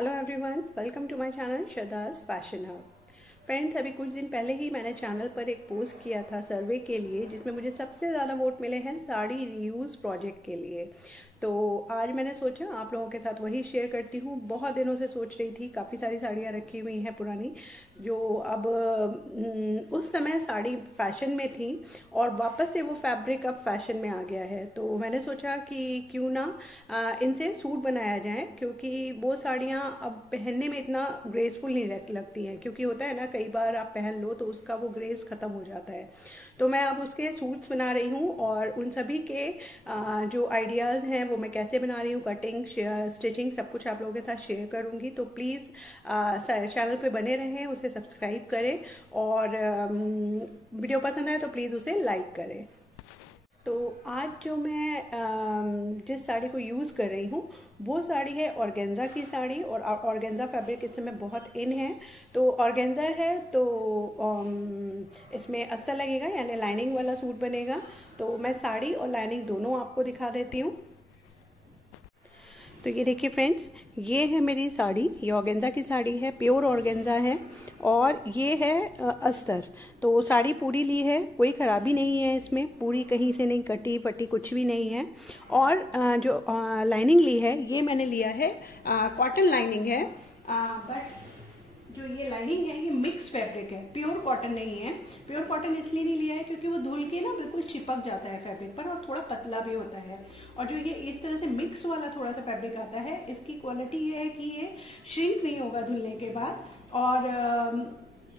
Hello everyone, welcome to my channel Shadaz fashion hub. Friends, अभी कुछ दिन पहले ही मैंने चैनल पर एक पोस्ट किया था सर्वे के लिए, जिसमें मुझे सबसे ज़्यादा वोट मिले हैं साड़ी रीयूज़ प्रोजेक्ट के लिए। तो आज मैंने सोचा आप लोगों के साथ वही शेयर करती हूँ। बहुत दिनों से सोच रही थी, काफ़ी सारी साड़ियाँ रखी हुई हैं पुरानी, जो अब उस समय साड़ी फैशन में थी और वापस से वो फैब्रिक अब फैशन में आ गया है। तो मैंने सोचा कि क्यों ना इनसे सूट बनाया जाए, क्योंकि वो साड़ियाँ अब पहनने में इतना ग्रेसफुल नहीं लगती हैं। क्योंकि होता है ना, कई बार आप पहन लो तो उसका वो ग्रेस ख़त्म हो जाता है। तो मैं अब उसके सूट्स बना रही हूँ और उन सभी के जो आइडियाज़ हैं वो मैं कैसे बना रही हूँ, कटिंग, स्टिचिंग, सब कुछ आप लोगों के साथ शेयर करूँगी। तो प्लीज़ चैनल पे बने रहें, उसे सब्सक्राइब करें और वीडियो पसंद आए तो प्लीज़ उसे लाइक करें। तो आज जो मैं जिस साड़ी को यूज़ कर रही हूँ वो साड़ी है ऑर्गेन्जा की साड़ी, और ऑर्गेन्जा फैब्रिक इस समय बहुत इन है। तो ऑर्गेन्जा है तो इसमें अस्तर लगेगा, यानी लाइनिंग वाला सूट बनेगा। तो मैं साड़ी और लाइनिंग दोनों आपको दिखा देती हूँ। तो ये देखिए फ्रेंड्स, ये है मेरी साड़ी। ये ऑर्गेन्जा की साड़ी है, प्योर ऑर्गेन्जा है, और ये है अस्तर। तो साड़ी पूरी ली है, कोई खराबी नहीं है इसमें, पूरी कहीं से नहीं कटी फटी, कुछ भी नहीं है। और जो लाइनिंग ली है ये मैंने लिया है कॉटन लाइनिंग है, बट जो ये लाइनिंग है ये मिक्स फैब्रिक है, प्योर कॉटन नहीं है। प्योर कॉटन इसलिए नहीं लिया है क्योंकि वो धुल के ना बिल्कुल चिपक जाता है फैब्रिक पर, और थोड़ा पतला भी होता है। और जो ये इस तरह से मिक्स वाला थोड़ा सा फैब्रिक आता है, इसकी क्वालिटी ये है कि ये श्रिंक नहीं होगा धुलने के बाद, और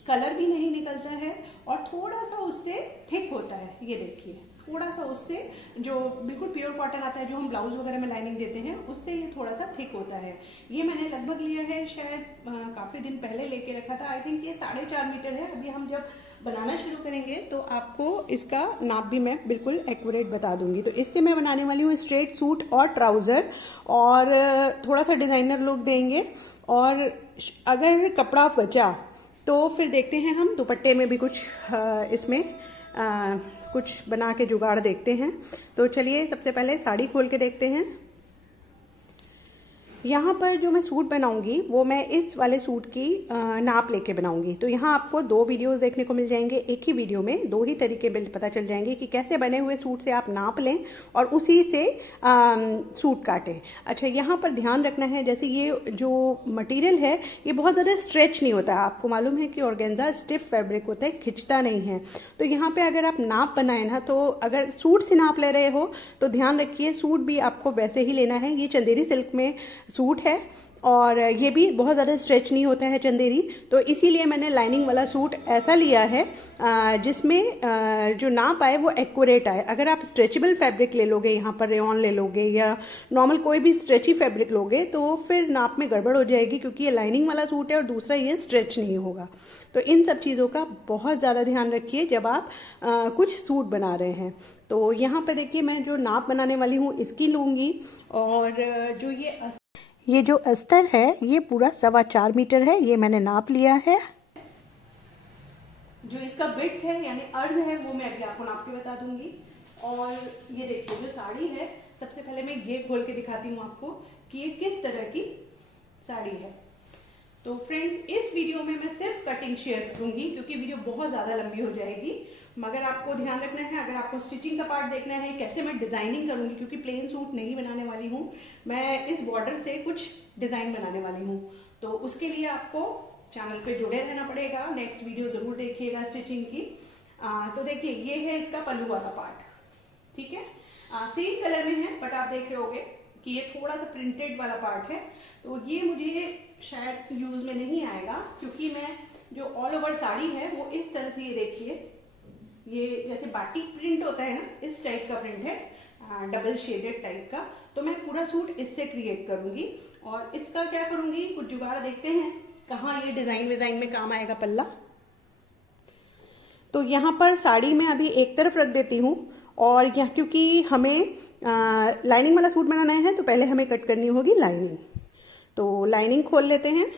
कलर भी नहीं निकलता है, और थोड़ा सा उससे थिक होता है। ये देखिए, थोड़ा सा उससे, जो बिल्कुल प्योर कॉटन आता है जो हम ब्लाउज वगैरह में लाइनिंग देते हैं, उससे ये थोड़ा सा थिक होता है। ये मैंने लगभग लिया है, शायद काफी दिन पहले लेके रखा था। आई थिंक ये 4.5 मीटर है। अभी हम जब बनाना शुरू करेंगे तो आपको इसका नाप भी मैं बिल्कुल एक्यूरेट बता दूंगी। तो इससे मैं बनाने वाली हूँ स्ट्रेट सूट और ट्राउजर, और थोड़ा सा डिजाइनर लुक देंगे। और अगर कपड़ा बचा तो फिर देखते हैं हम दुपट्टे में भी कुछ इसमें कुछ बना के जुगाड़ देखते हैं। तो चलिए सबसे पहले साड़ी खोल के देखते हैं। यहाँ पर जो मैं सूट बनाऊंगी वो मैं इस वाले सूट की नाप लेके बनाऊंगी। तो यहाँ आपको 2 वीडियोस देखने को मिल जाएंगे। एक ही वीडियो में 2 ही तरीके पता चल जाएंगे कि कैसे बने हुए सूट से आप नाप लें और उसी से सूट काटें। अच्छा, यहाँ पर ध्यान रखना है, जैसे ये जो मटेरियल है ये बहुत ज्यादा स्ट्रेच नहीं होता है। आपको मालूम है कि ऑर्गेन्जा स्टिफ फैब्रिक होता है, खिंचता नहीं है। तो यहाँ पे अगर आप नाप बनाए ना, तो अगर सूट से नाप ले रहे हो तो ध्यान रखिए सूट भी आपको वैसे ही लेना है। ये चंदेरी सिल्क में सूट है और ये भी बहुत ज्यादा स्ट्रेच नहीं होता है चंदेरी, तो इसीलिए मैंने लाइनिंग वाला सूट ऐसा लिया है जिसमें जो नाप आए वो एक्यूरेट आए। अगर आप स्ट्रेचेबल फैब्रिक ले लोगे, यहाँ पर रेयॉन ले लोगे या नॉर्मल कोई भी स्ट्रेची फैब्रिक लोगे, तो फिर नाप में गड़बड़ हो जाएगी, क्योंकि ये लाइनिंग वाला सूट है और दूसरा ये स्ट्रेच नहीं होगा। तो इन सब चीजों का बहुत ज्यादा ध्यान रखिए जब आप कुछ सूट बना रहे हैं। तो यहाँ पे देखिए, मैं जो नाप बनाने वाली हूँ इसकी लूंगी, और जो ये जो अस्तर है ये पूरा 4.25 मीटर है, ये मैंने नाप लिया है। जो इसका विड्थ है यानी अर्ध है वो मैं अभी आपको नाप के बता दूंगी। और ये देखिए जो साड़ी है, सबसे पहले मैं ये खोल के दिखाती हूँ आपको कि ये किस तरह की साड़ी है। तो फ्रेंड्स, इस वीडियो में मैं सिर्फ कटिंग शेयर करूंगी क्योंकि वीडियो बहुत ज्यादा लंबी हो जाएगी। मगर आपको ध्यान रखना है, अगर आपको स्टिचिंग का पार्ट देखना है, कैसे मैं डिजाइनिंग करूंगी, क्योंकि प्लेन सूट नहीं बनाने वाली हूँ मैं, इस बॉर्डर से कुछ डिजाइन बनाने वाली हूँ। तो उसके लिए आपको चैनल पे जुड़े रहना पड़ेगा। नेक्स्ट वीडियो जरूर देखिएगा स्टिचिंग की। तो देखिए, ये है इसका पल्लू वाला पार्ट, ठीक है, सेम कलर में है, बट आप देख रहे होगे कि ये थोड़ा सा प्रिंटेड वाला पार्ट है। तो ये मुझे शायद यूज में नहीं आएगा, क्योंकि मैं जो ऑल ओवर साड़ी है वो इस तरह से, ये देखिए, ये जैसे बाटिक प्रिंट होता है ना, इस टाइप का प्रिंट है, डबल शेडेड टाइप का। तो मैं पूरा सूट इससे क्रिएट करूंगी, और इसका क्या करूंगी, कुछ जुगाड़ देखते हैं कहाँ ये डिजाइन में काम आएगा पल्ला। तो यहाँ पर साड़ी में अभी एक तरफ रख देती हूँ, और यहाँ क्योंकि हमें लाइनिंग वाला सूट बनाना है तो पहले हमें कट करनी होगी लाइनिंग। तो लाइनिंग खोल लेते हैं।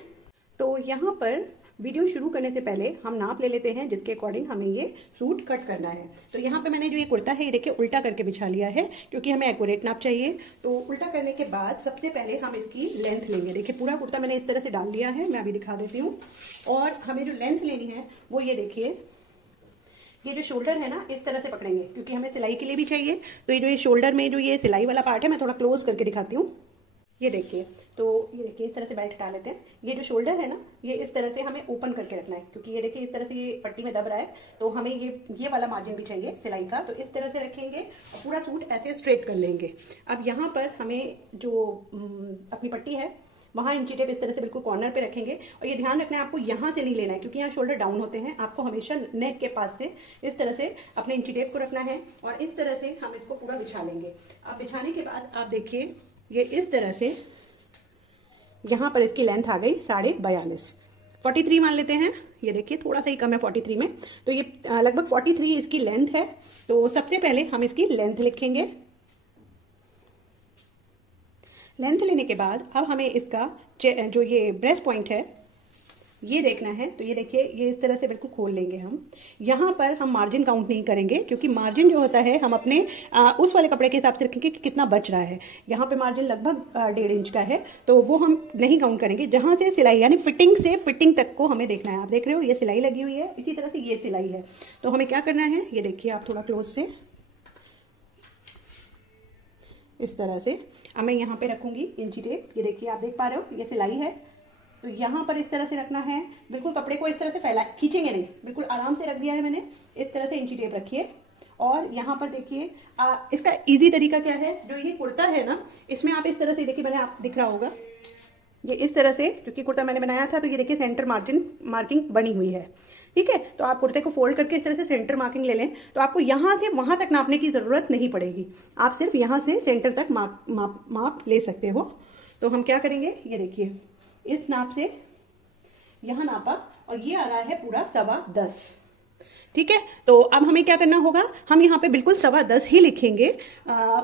तो यहाँ पर वीडियो शुरू करने से पहले हम नाप ले लेते हैं जिसके अकॉर्डिंग हमें ये सूट कट करना है। तो यहाँ पे मैंने जो ये कुर्ता है ये देखिए उल्टा करके बिछा लिया है क्योंकि हमें एक्यूरेट नाप चाहिए। तो उल्टा करने के बाद सबसे पहले हम इसकी लेंथ लेंगे। देखिए पूरा कुर्ता मैंने इस तरह से डाल लिया है, मैं अभी दिखा देती हूँ। और हमें जो लेंथ लेनी है वो ये देखिए, ये जो शोल्डर है ना इस तरह से पकड़ेंगे क्योंकि हमें सिलाई के लिए भी चाहिए। तो ये जो ये शोल्डर में जो ये सिलाई वाला पार्ट है मैं थोड़ा क्लोज करके दिखाती हूँ। ये देखिए, तो ये देखिए इस तरह से बेल्ट हटा लेते हैं। ये जो शोल्डर है ना ये इस तरह से हमें ओपन करके रखना है क्योंकि ये देखिए इस तरह से ये पट्टी में दब रहा है, तो हमें ये वाला मार्जिन भी चाहिए सिलाई का। तो इस तरह से रखेंगे और पूरा सूट ऐसे स्ट्रेट कर लेंगे। अब यहाँ पर हमें जो अपनी पट्टी है वहाँ इंची टेप इस तरह से बिल्कुल कॉर्नर पे रखेंगे। और ये ध्यान रखना है आपको यहाँ से नहीं लेना है क्योंकि यहाँ शोल्डर डाउन होते हैं। आपको हमेशा नेक के पास से इस तरह से अपने इंची टेप को रखना है और इस तरह से हम इसको पूरा बिछा लेंगे। अब बिछाने के बाद आप देखिए ये इस तरह से यहाँ पर इसकी लेंथ आ गई 42.5, 43 मान लेते हैं। ये देखिए थोड़ा सा ही कम है 43 में, तो ये लगभग 43 इसकी लेंथ है। तो सबसे पहले हम इसकी लेंथ लिखेंगे। लेंथ लेने के बाद अब हमें इसका जो ये ब्रेस्ट पॉइंट है ये देखना है। तो ये देखिए ये इस तरह से बिल्कुल खोल लेंगे हम। यहाँ पर हम मार्जिन काउंट नहीं करेंगे क्योंकि मार्जिन जो होता है हम अपने उस वाले कपड़े के हिसाब से रखेंगे कि कितना बच रहा है। यहाँ पे मार्जिन लगभग 1.5 इंच का है तो वो हम नहीं काउंट करेंगे। जहाँ से सिलाई यानी फिटिंग से फिटिंग तक को हमें देखना है। आप देख रहे हो ये सिलाई लगी हुई है, इसी तरह से ये सिलाई है। तो हमें क्या करना है ये देखिए आप थोड़ा क्लोज से इस तरह से। अब मैं यहाँ पे रखूंगी इंची टेप। ये देखिए आप देख पा रहे हो ये सिलाई है, तो यहाँ पर इस तरह से रखना है। बिल्कुल कपड़े को इस तरह से फैला खींचेंगे नहीं, बिल्कुल आराम से रख दिया है मैंने। इस तरह से इंची टेप रखिए और यहाँ पर देखिए इसका इजी तरीका क्या है, जो ये कुर्ता है ना इसमें आप इस तरह से देखिए, मैंने आप दिख रहा होगा ये इस तरह से, क्योंकि कुर्ता मैंने बनाया था तो ये देखिए सेंटर मार्किंग बनी हुई है। ठीक है, तो आप कुर्ते को फोल्ड करके इस तरह से सेंटर मार्किंग ले लें तो आपको यहाँ से वहां तक नापने की जरूरत नहीं पड़ेगी। आप सिर्फ यहाँ से सेंटर तक माप ले सकते हो। तो हम क्या करेंगे ये देखिए इस नाप से यहां नापा और ये आ रहा है पूरा 10.25। ठीक है, तो अब हमें क्या करना होगा, हम यहाँ पे बिल्कुल 10.25 ही लिखेंगे।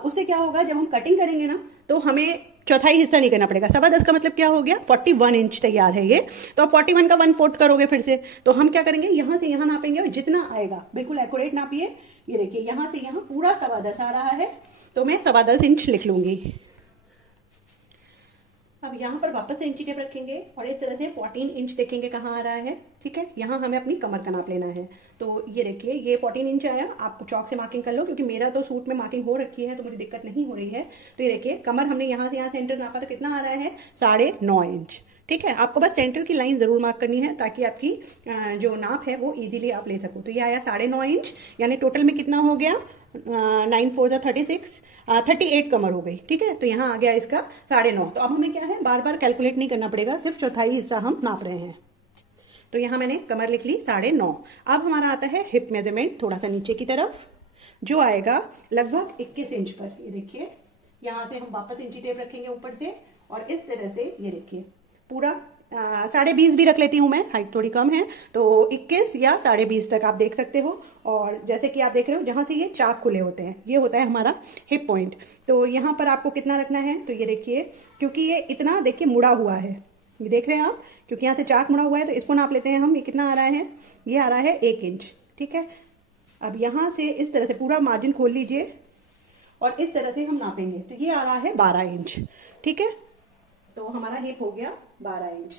उससे क्या होगा जब हम कटिंग करेंगे ना तो हमें चौथाई हिस्सा नहीं करना पड़ेगा। 10.25 का मतलब क्या हो गया 41 इंच तैयार है ये। तो आप 41 का 1/4 करोगे फिर से। तो हम क्या करेंगे यहां से यहां नापेंगे और जितना आएगा बिल्कुल एक्यूरेट नापिए। ये देखिए यहां से यहां पूरा 10.25 आ रहा है तो मैं 10.25 इंच लिख लूंगी। अब यहाँ पर वापस से इंची टेप रखेंगे और इस तरह से 14 इंच देखेंगे कहाँ आ रहा है। ठीक है, यहाँ हमें अपनी कमर का नाप लेना है। तो ये देखिए ये 14 इंच आया। आप चौक से मार्किंग कर लो क्योंकि मेरा तो सूट में मार्किंग हो रखी है तो मुझे दिक्कत नहीं हो रही है। तो ये देखिए कमर हमने यहाँ से यहाँ सेंटर नापा तो कितना आ रहा है 9.5 इंच। ठीक है, आपको बस सेंटर की लाइन जरूर मार्क करनी है ताकि आपकी जो नाप है वो इजीली आप ले सको। तो ये आया 9.5 इंच, यानी टोटल में कितना हो गया 9 4 36, 38 कमर हो गई। ठीक है, तो यहाँ आ गया इसका 9.5। तो अब हमें क्या है बार बार कैलकुलेट नहीं करना पड़ेगा, सिर्फ चौथाई हिस्सा हम नाप रहे हैं। तो यहाँ मैंने कमर लिख ली 9.5। अब हमारा आता है हिप मेजरमेंट थोड़ा सा नीचे की तरफ, जो आएगा लगभग 21 इंच पर। ये देखिए यहाँ से हम वापस इंची टेप रखेंगे ऊपर से और इस तरह से ये देखिए पूरा 20.5 भी रख लेती हूँ मैं, हाइट थोड़ी कम है तो 21 या 20.5 तक आप देख सकते हो। और जैसे कि आप देख रहे हो जहां से ये चाक खुले होते हैं ये होता है हमारा हिप पॉइंट। तो यहाँ पर आपको कितना रखना है तो ये देखिए, क्योंकि ये इतना देखिए मुड़ा हुआ है, ये देख रहे हैं आप, क्योंकि यहाँ से चाक मुड़ा हुआ है तो इसको नाप लेते हैं हम। ये कितना आ रहा है, ये आ रहा है 1 इंच। ठीक है, अब यहाँ से इस तरह से पूरा मार्जिन खोल लीजिए और इस तरह से हम नापेंगे तो ये आ रहा है 12 इंच। ठीक है, तो हमारा हिप हो गया 12 इंच,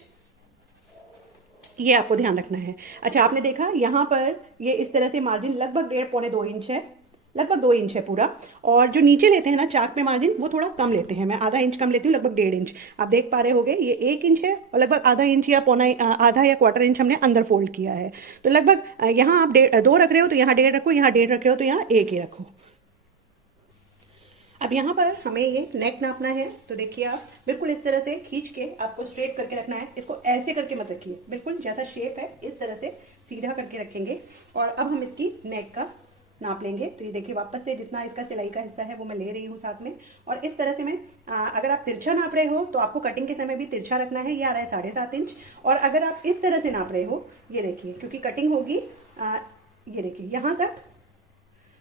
ये आपको ध्यान रखना है। अच्छा आपने देखा यहाँ पर ये इस तरह से मार्जिन लगभग 1.5 पौने 2 इंच है, लगभग 2 इंच है पूरा। और जो नीचे लेते हैं ना चाक में मार्जिन वो थोड़ा कम लेते हैं, मैं आधा इंच कम लेती हूँ, लगभग 1.5 इंच। आप देख पा रहे होगे ये 1 इंच है और लगभग आधा इंच या आधा या क्वार्टर इंच हमने अंदर फोल्ड किया है। तो लगभग यहाँ आप 2 रख रहे हो तो यहाँ 1.5 रखो, यहाँ 1.5 रख रहे हो तो यहाँ 1 ही रखो। अब यहाँ पर हमें ये नेक नापना है तो देखिए आप बिल्कुल इस तरह से खींच के आपको स्ट्रेट करके रखना है। इसको ऐसे करके मत रखिए, बिल्कुल जैसा शेप है इस तरह से सीधा करके रखेंगे। और अब हम इसकी नेक का नाप लेंगे। तो ये देखिए वापस से जितना इसका सिलाई का हिस्सा है वो मैं ले रही हूँ साथ में। और इस तरह से मैं अगर आप तिरछा नाप रहे हो तो आपको कटिंग के समय भी तिरछा रखना है। ये आ रहा है 7.5 इंच। और अगर आप इस तरह से नाप रहे हो, ये देखिए क्योंकि कटिंग होगी ये देखिए यहाँ तक,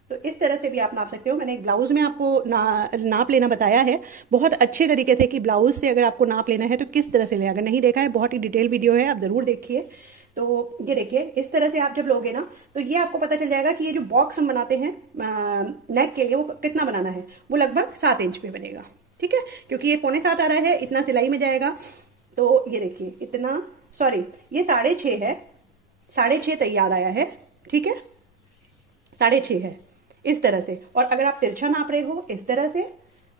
तो इस तरह से भी आप नाप सकते हो। मैंने एक ब्लाउज में आपको नाप लेना बताया है बहुत अच्छे तरीके से कि ब्लाउज से अगर आपको नाप लेना है तो किस तरह से ले। अगर नहीं देखा है बहुत ही डिटेल वीडियो है, आप जरूर देखिए। तो ये देखिए इस तरह से आप जब लोगे ना तो ये आपको पता चल जाएगा कि ये जो बॉक्स हम बनाते हैं नेक के लिए वो कितना बनाना है, वो लगभग 7 इंच में बनेगा। ठीक है, क्योंकि ये 6.25 आ रहा है, इतना सिलाई में जाएगा। तो ये देखिए इतना, सॉरी ये 6.5 है, 6.5 तैयार आया है। ठीक है, 6.5 है इस तरह से। और अगर आप तिरछा नाप रहे हो इस तरह से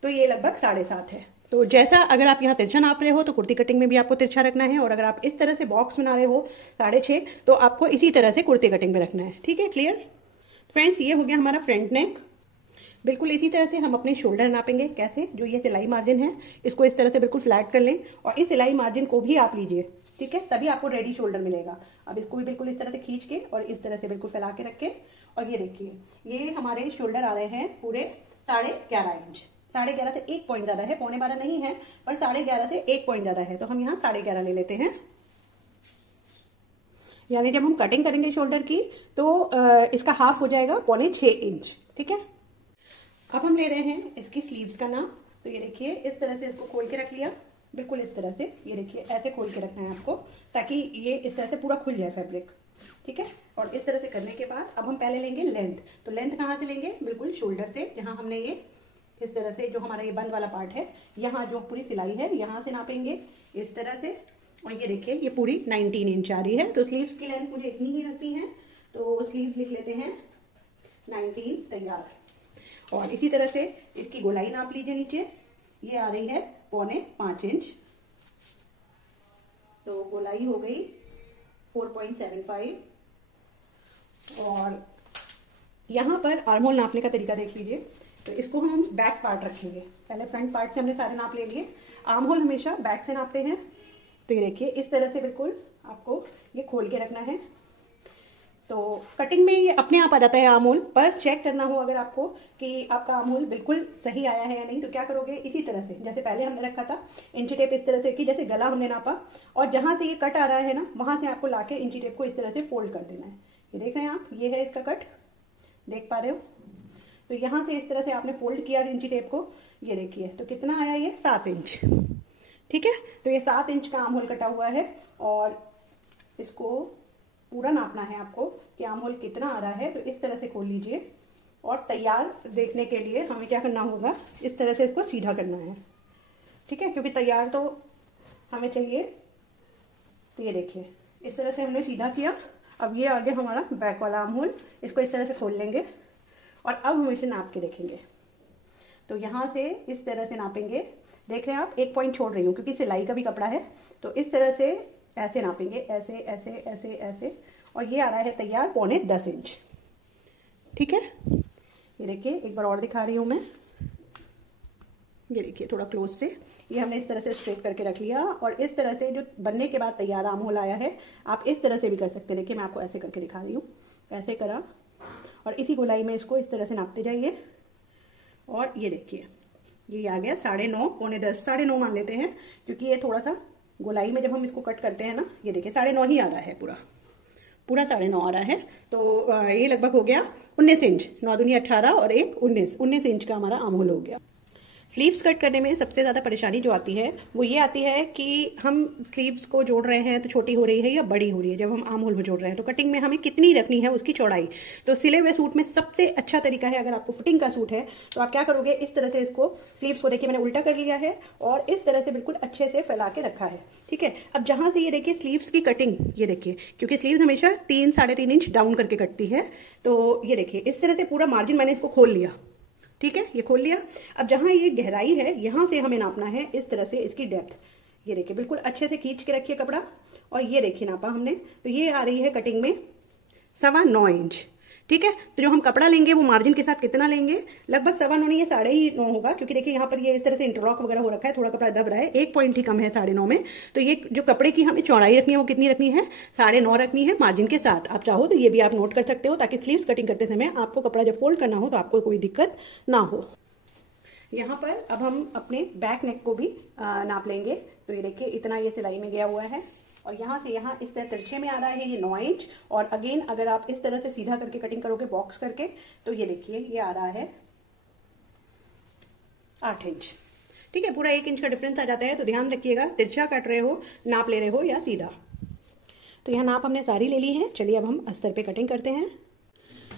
तो ये लगभग 7.5 है। तो जैसा अगर आप यहाँ तिरछा नाप रहे हो तो कुर्ती कटिंग में भी आपको तिरछा रखना है, और अगर आप इस तरह से बॉक्स बना रहे हो 6.5 तो आपको इसी तरह से कुर्ती कटिंग में रखना है। ठीक है, क्लियर फ्रेंड्स, ये हो गया हमारा फ्रंट नेक। बिल्कुल इसी तरह से हम अपने शोल्डर नापेंगे। कैसे, जो ये सिलाई मार्जिन है इसको इस तरह से बिल्कुल फ्लैट कर लें और इस सिलाई मार्जिन को भी आप लीजिए। ठीक है, तभी आपको रेडी शोल्डर मिलेगा। अब इसको भी बिल्कुल इस तरह से खींच के और इस तरह से बिल्कुल फैला के रखें। और ये देखिए ये हमारे शोल्डर आ रहे हैं पूरे 11.5 इंच। 11.5 से 1 पॉइंट ज्यादा है, 12.25 नहीं है, पर 11.5 से 1 पॉइंट ज्यादा है, तो हम यहाँ 11.5 ले लेते हैं। यानी जब हम कटिंग करेंगे शोल्डर की तो इसका हाफ हो जाएगा 5.25 इंच। ठीक है, अब हम ले रहे हैं इसकी स्लीव्स का नाप। तो ये देखिए इस तरह से इसको खोल के रख लिया, बिल्कुल इस तरह से। ये देखिए ऐसे खोल के रखना है आपको, ताकि ये इस तरह से पूरा खुल जाए फैब्रिक। ठीक है, और इस तरह से करने के बाद अब हम पहले लेंगे लेंथ। तो लेंथ कहाँ से लेंगे, बिल्कुल शोल्डर से, जहां हमने ये इस तरह से जो हमारा ये बंद वाला पार्ट है, यहाँ जो पूरी सिलाई है यहाँ से नापेंगे इस तरह से। और ये देखिए ये पूरी 19 इंच आ रही है। तो स्लीव्स की लेंथ मुझे इतनी ही रखनी है, तो स्लीव्स लिख लेते हैं 19 तैयार। और इसी तरह से इसकी गोलाई नाप लीजिए नीचे, ये आ रही है 4.25 इंच। तो गोलाई हो गई 4.75। और यहां पर आर्म होल नापने का तरीका देख लीजिए। तो इसको हम बैक पार्ट रखेंगे, पहले फ्रंट पार्ट से हमने सारे नाप ले लिए। आर्म होल हमेशा बैक से नापते हैं। तो ये देखिए इस तरह से बिल्कुल आपको ये खोल के रखना है। तो कटिंग में ये अपने आप आ जाता है आर्म होल, पर चेक करना हो अगर आपको कि आपका आर्म होल बिल्कुल सही आया है या नहीं, तो क्या करोगे, इसी तरह से जैसे पहले हमने रखा था इंची टेप इस तरह से कि जैसे गला हमने नापा, और जहां से ये कट आ रहा है ना वहां से आपको लाके इंची टेप को इस तरह से फोल्ड कर देना है। ये देख रहे हैं आप, ये है इसका कट, देख पा रहे हो। तो यहाँ से इस तरह से आपने फोल्ड किया इंची टेप को, ये देखिए तो कितना आया, ये 7 इंच। ठीक है, तो ये 7 इंच का आर्म होल कटा हुआ है। और इसको पूरा नापना है आपको कि आर्म होल कितना आ रहा है। तो इस तरह से खोल लीजिए, और तैयार देखने के लिए हमें क्या करना होगा, इस तरह से इसको सीधा करना है। ठीक है, क्योंकि तैयार तो हमें चाहिए। तो ये देखिए इस तरह से हमने सीधा किया। अब ये आ गया हमारा बैक वाला आर्म होल, इसको इस तरह से खोल लेंगे और अब हम इसे नाप के देखेंगे। तो यहाँ से इस तरह से नापेंगे, देख रहे हैं आप, 1 पॉइंट छोड़ रही हूँ क्योंकि सिलाई का भी कपड़ा है। तो इस तरह से ऐसे नापेंगे, ऐसे ऐसे ऐसे ऐसे, और ये आ रहा है तैयार 9.25 इंच। ठीक है, ये देखिए एक बार और दिखा रही हूं मैं, ये देखिए थोड़ा क्लोज से, ये हमने इस तरह से स्ट्रेट करके रख लिया। और इस तरह से जो बनने के बाद तैयार आर्म होल आया है, आप इस तरह से भी कर सकते हैं। देखिए मैं आपको ऐसे करके दिखा रही हूँ, ऐसे करा और इसी गोलाई में इसको इस तरह से नापते जाइए। और ये देखिए ये आ गया 9.5, 9.10, 9.5 मान लेते हैं, क्योंकि ये थोड़ा सा गोलाई में जब हम इसको कट करते हैं ना, ये देखिए 9.5 ही आ रहा है, पूरा 9.5 आ रहा है। तो ये लगभग हो गया 19 इंच, 9 दूनी 18 और 1 19 इंच का हमारा आर्म होल हो गया। स्लीव्स कट करने में सबसे ज्यादा परेशानी जो आती है वो ये आती है कि हम स्लीव्स को जोड़ रहे हैं तो छोटी हो रही है या बड़ी हो रही है। जब हम आर्म होल में जोड़ रहे हैं तो कटिंग में हमें कितनी रखनी है उसकी चौड़ाई। तो सिले हुए सूट में सबसे अच्छा तरीका है, अगर आपको फिटिंग का सूट है तो आप क्या करोगे, इस तरह से इसको स्लीव्स को देखिए मैंने उल्टा कर लिया है और इस तरह से बिल्कुल अच्छे से फैला के रखा है। ठीक है, अब जहां से ये देखिए स्लीव्स की कटिंग, ये देखिए क्योंकि स्लीव्स हमेशा 3 साढ़े 3 इंच डाउन करके कटती है। तो ये देखिए इस तरह से पूरा मार्जिन मैंने इसको खोल लिया। ठीक है, ये खोल लिया। अब जहां ये गहराई है यहां से हमें नापना है इस तरह से इसकी डेप्थ। ये देखिए बिल्कुल अच्छे से खींच के रखिए कपड़ा, और ये देखिए नापा हमने, तो ये आ रही है कटिंग में 9.25 इंच। ठीक है, तो जो हम कपड़ा लेंगे वो मार्जिन के साथ कितना लेंगे, लगभग 9.25 नहीं, ये 9.5 होगा, क्योंकि देखिए यहाँ पर ये इस तरह से इंटरलॉक वगैरह हो रखा है, थोड़ा कपड़ा दब रहा है, 1 पॉइंट ही कम है 9.5 में। तो ये जो कपड़े की हमें चौड़ाई रखनी है वो कितनी रखनी है, 9.5 रखनी है मार्जिन के साथ। आप चाहो तो ये भी आप नोट कर सकते हो, ताकि स्लीव्स कटिंग करते समय आपको कपड़ा जब फोल्ड करना हो तो आपको कोई दिक्कत ना हो। यहाँ पर अब हम अपने बैक नेक को भी नाप लेंगे। तो ये देखिए इतना ये सिलाई में गया हुआ है, और यहाँ से यहाँ इस तरह तिरछे में आ रहा है ये 9 इंच। और अगेन अगर आप इस तरह से सीधा करके कटिंग करोगे बॉक्स करके, तो ये देखिए ये आ रहा है 8 इंच। ठीक है, पूरा 1 इंच का डिफरेंस आ जाता है। तो ध्यान रखिएगा, तिरछा कट रहे हो, नाप ले रहे हो या सीधा। तो यहाँ नाप हमने सारी ले ली है। चलिए अब हम अस्तर पे कटिंग करते हैं।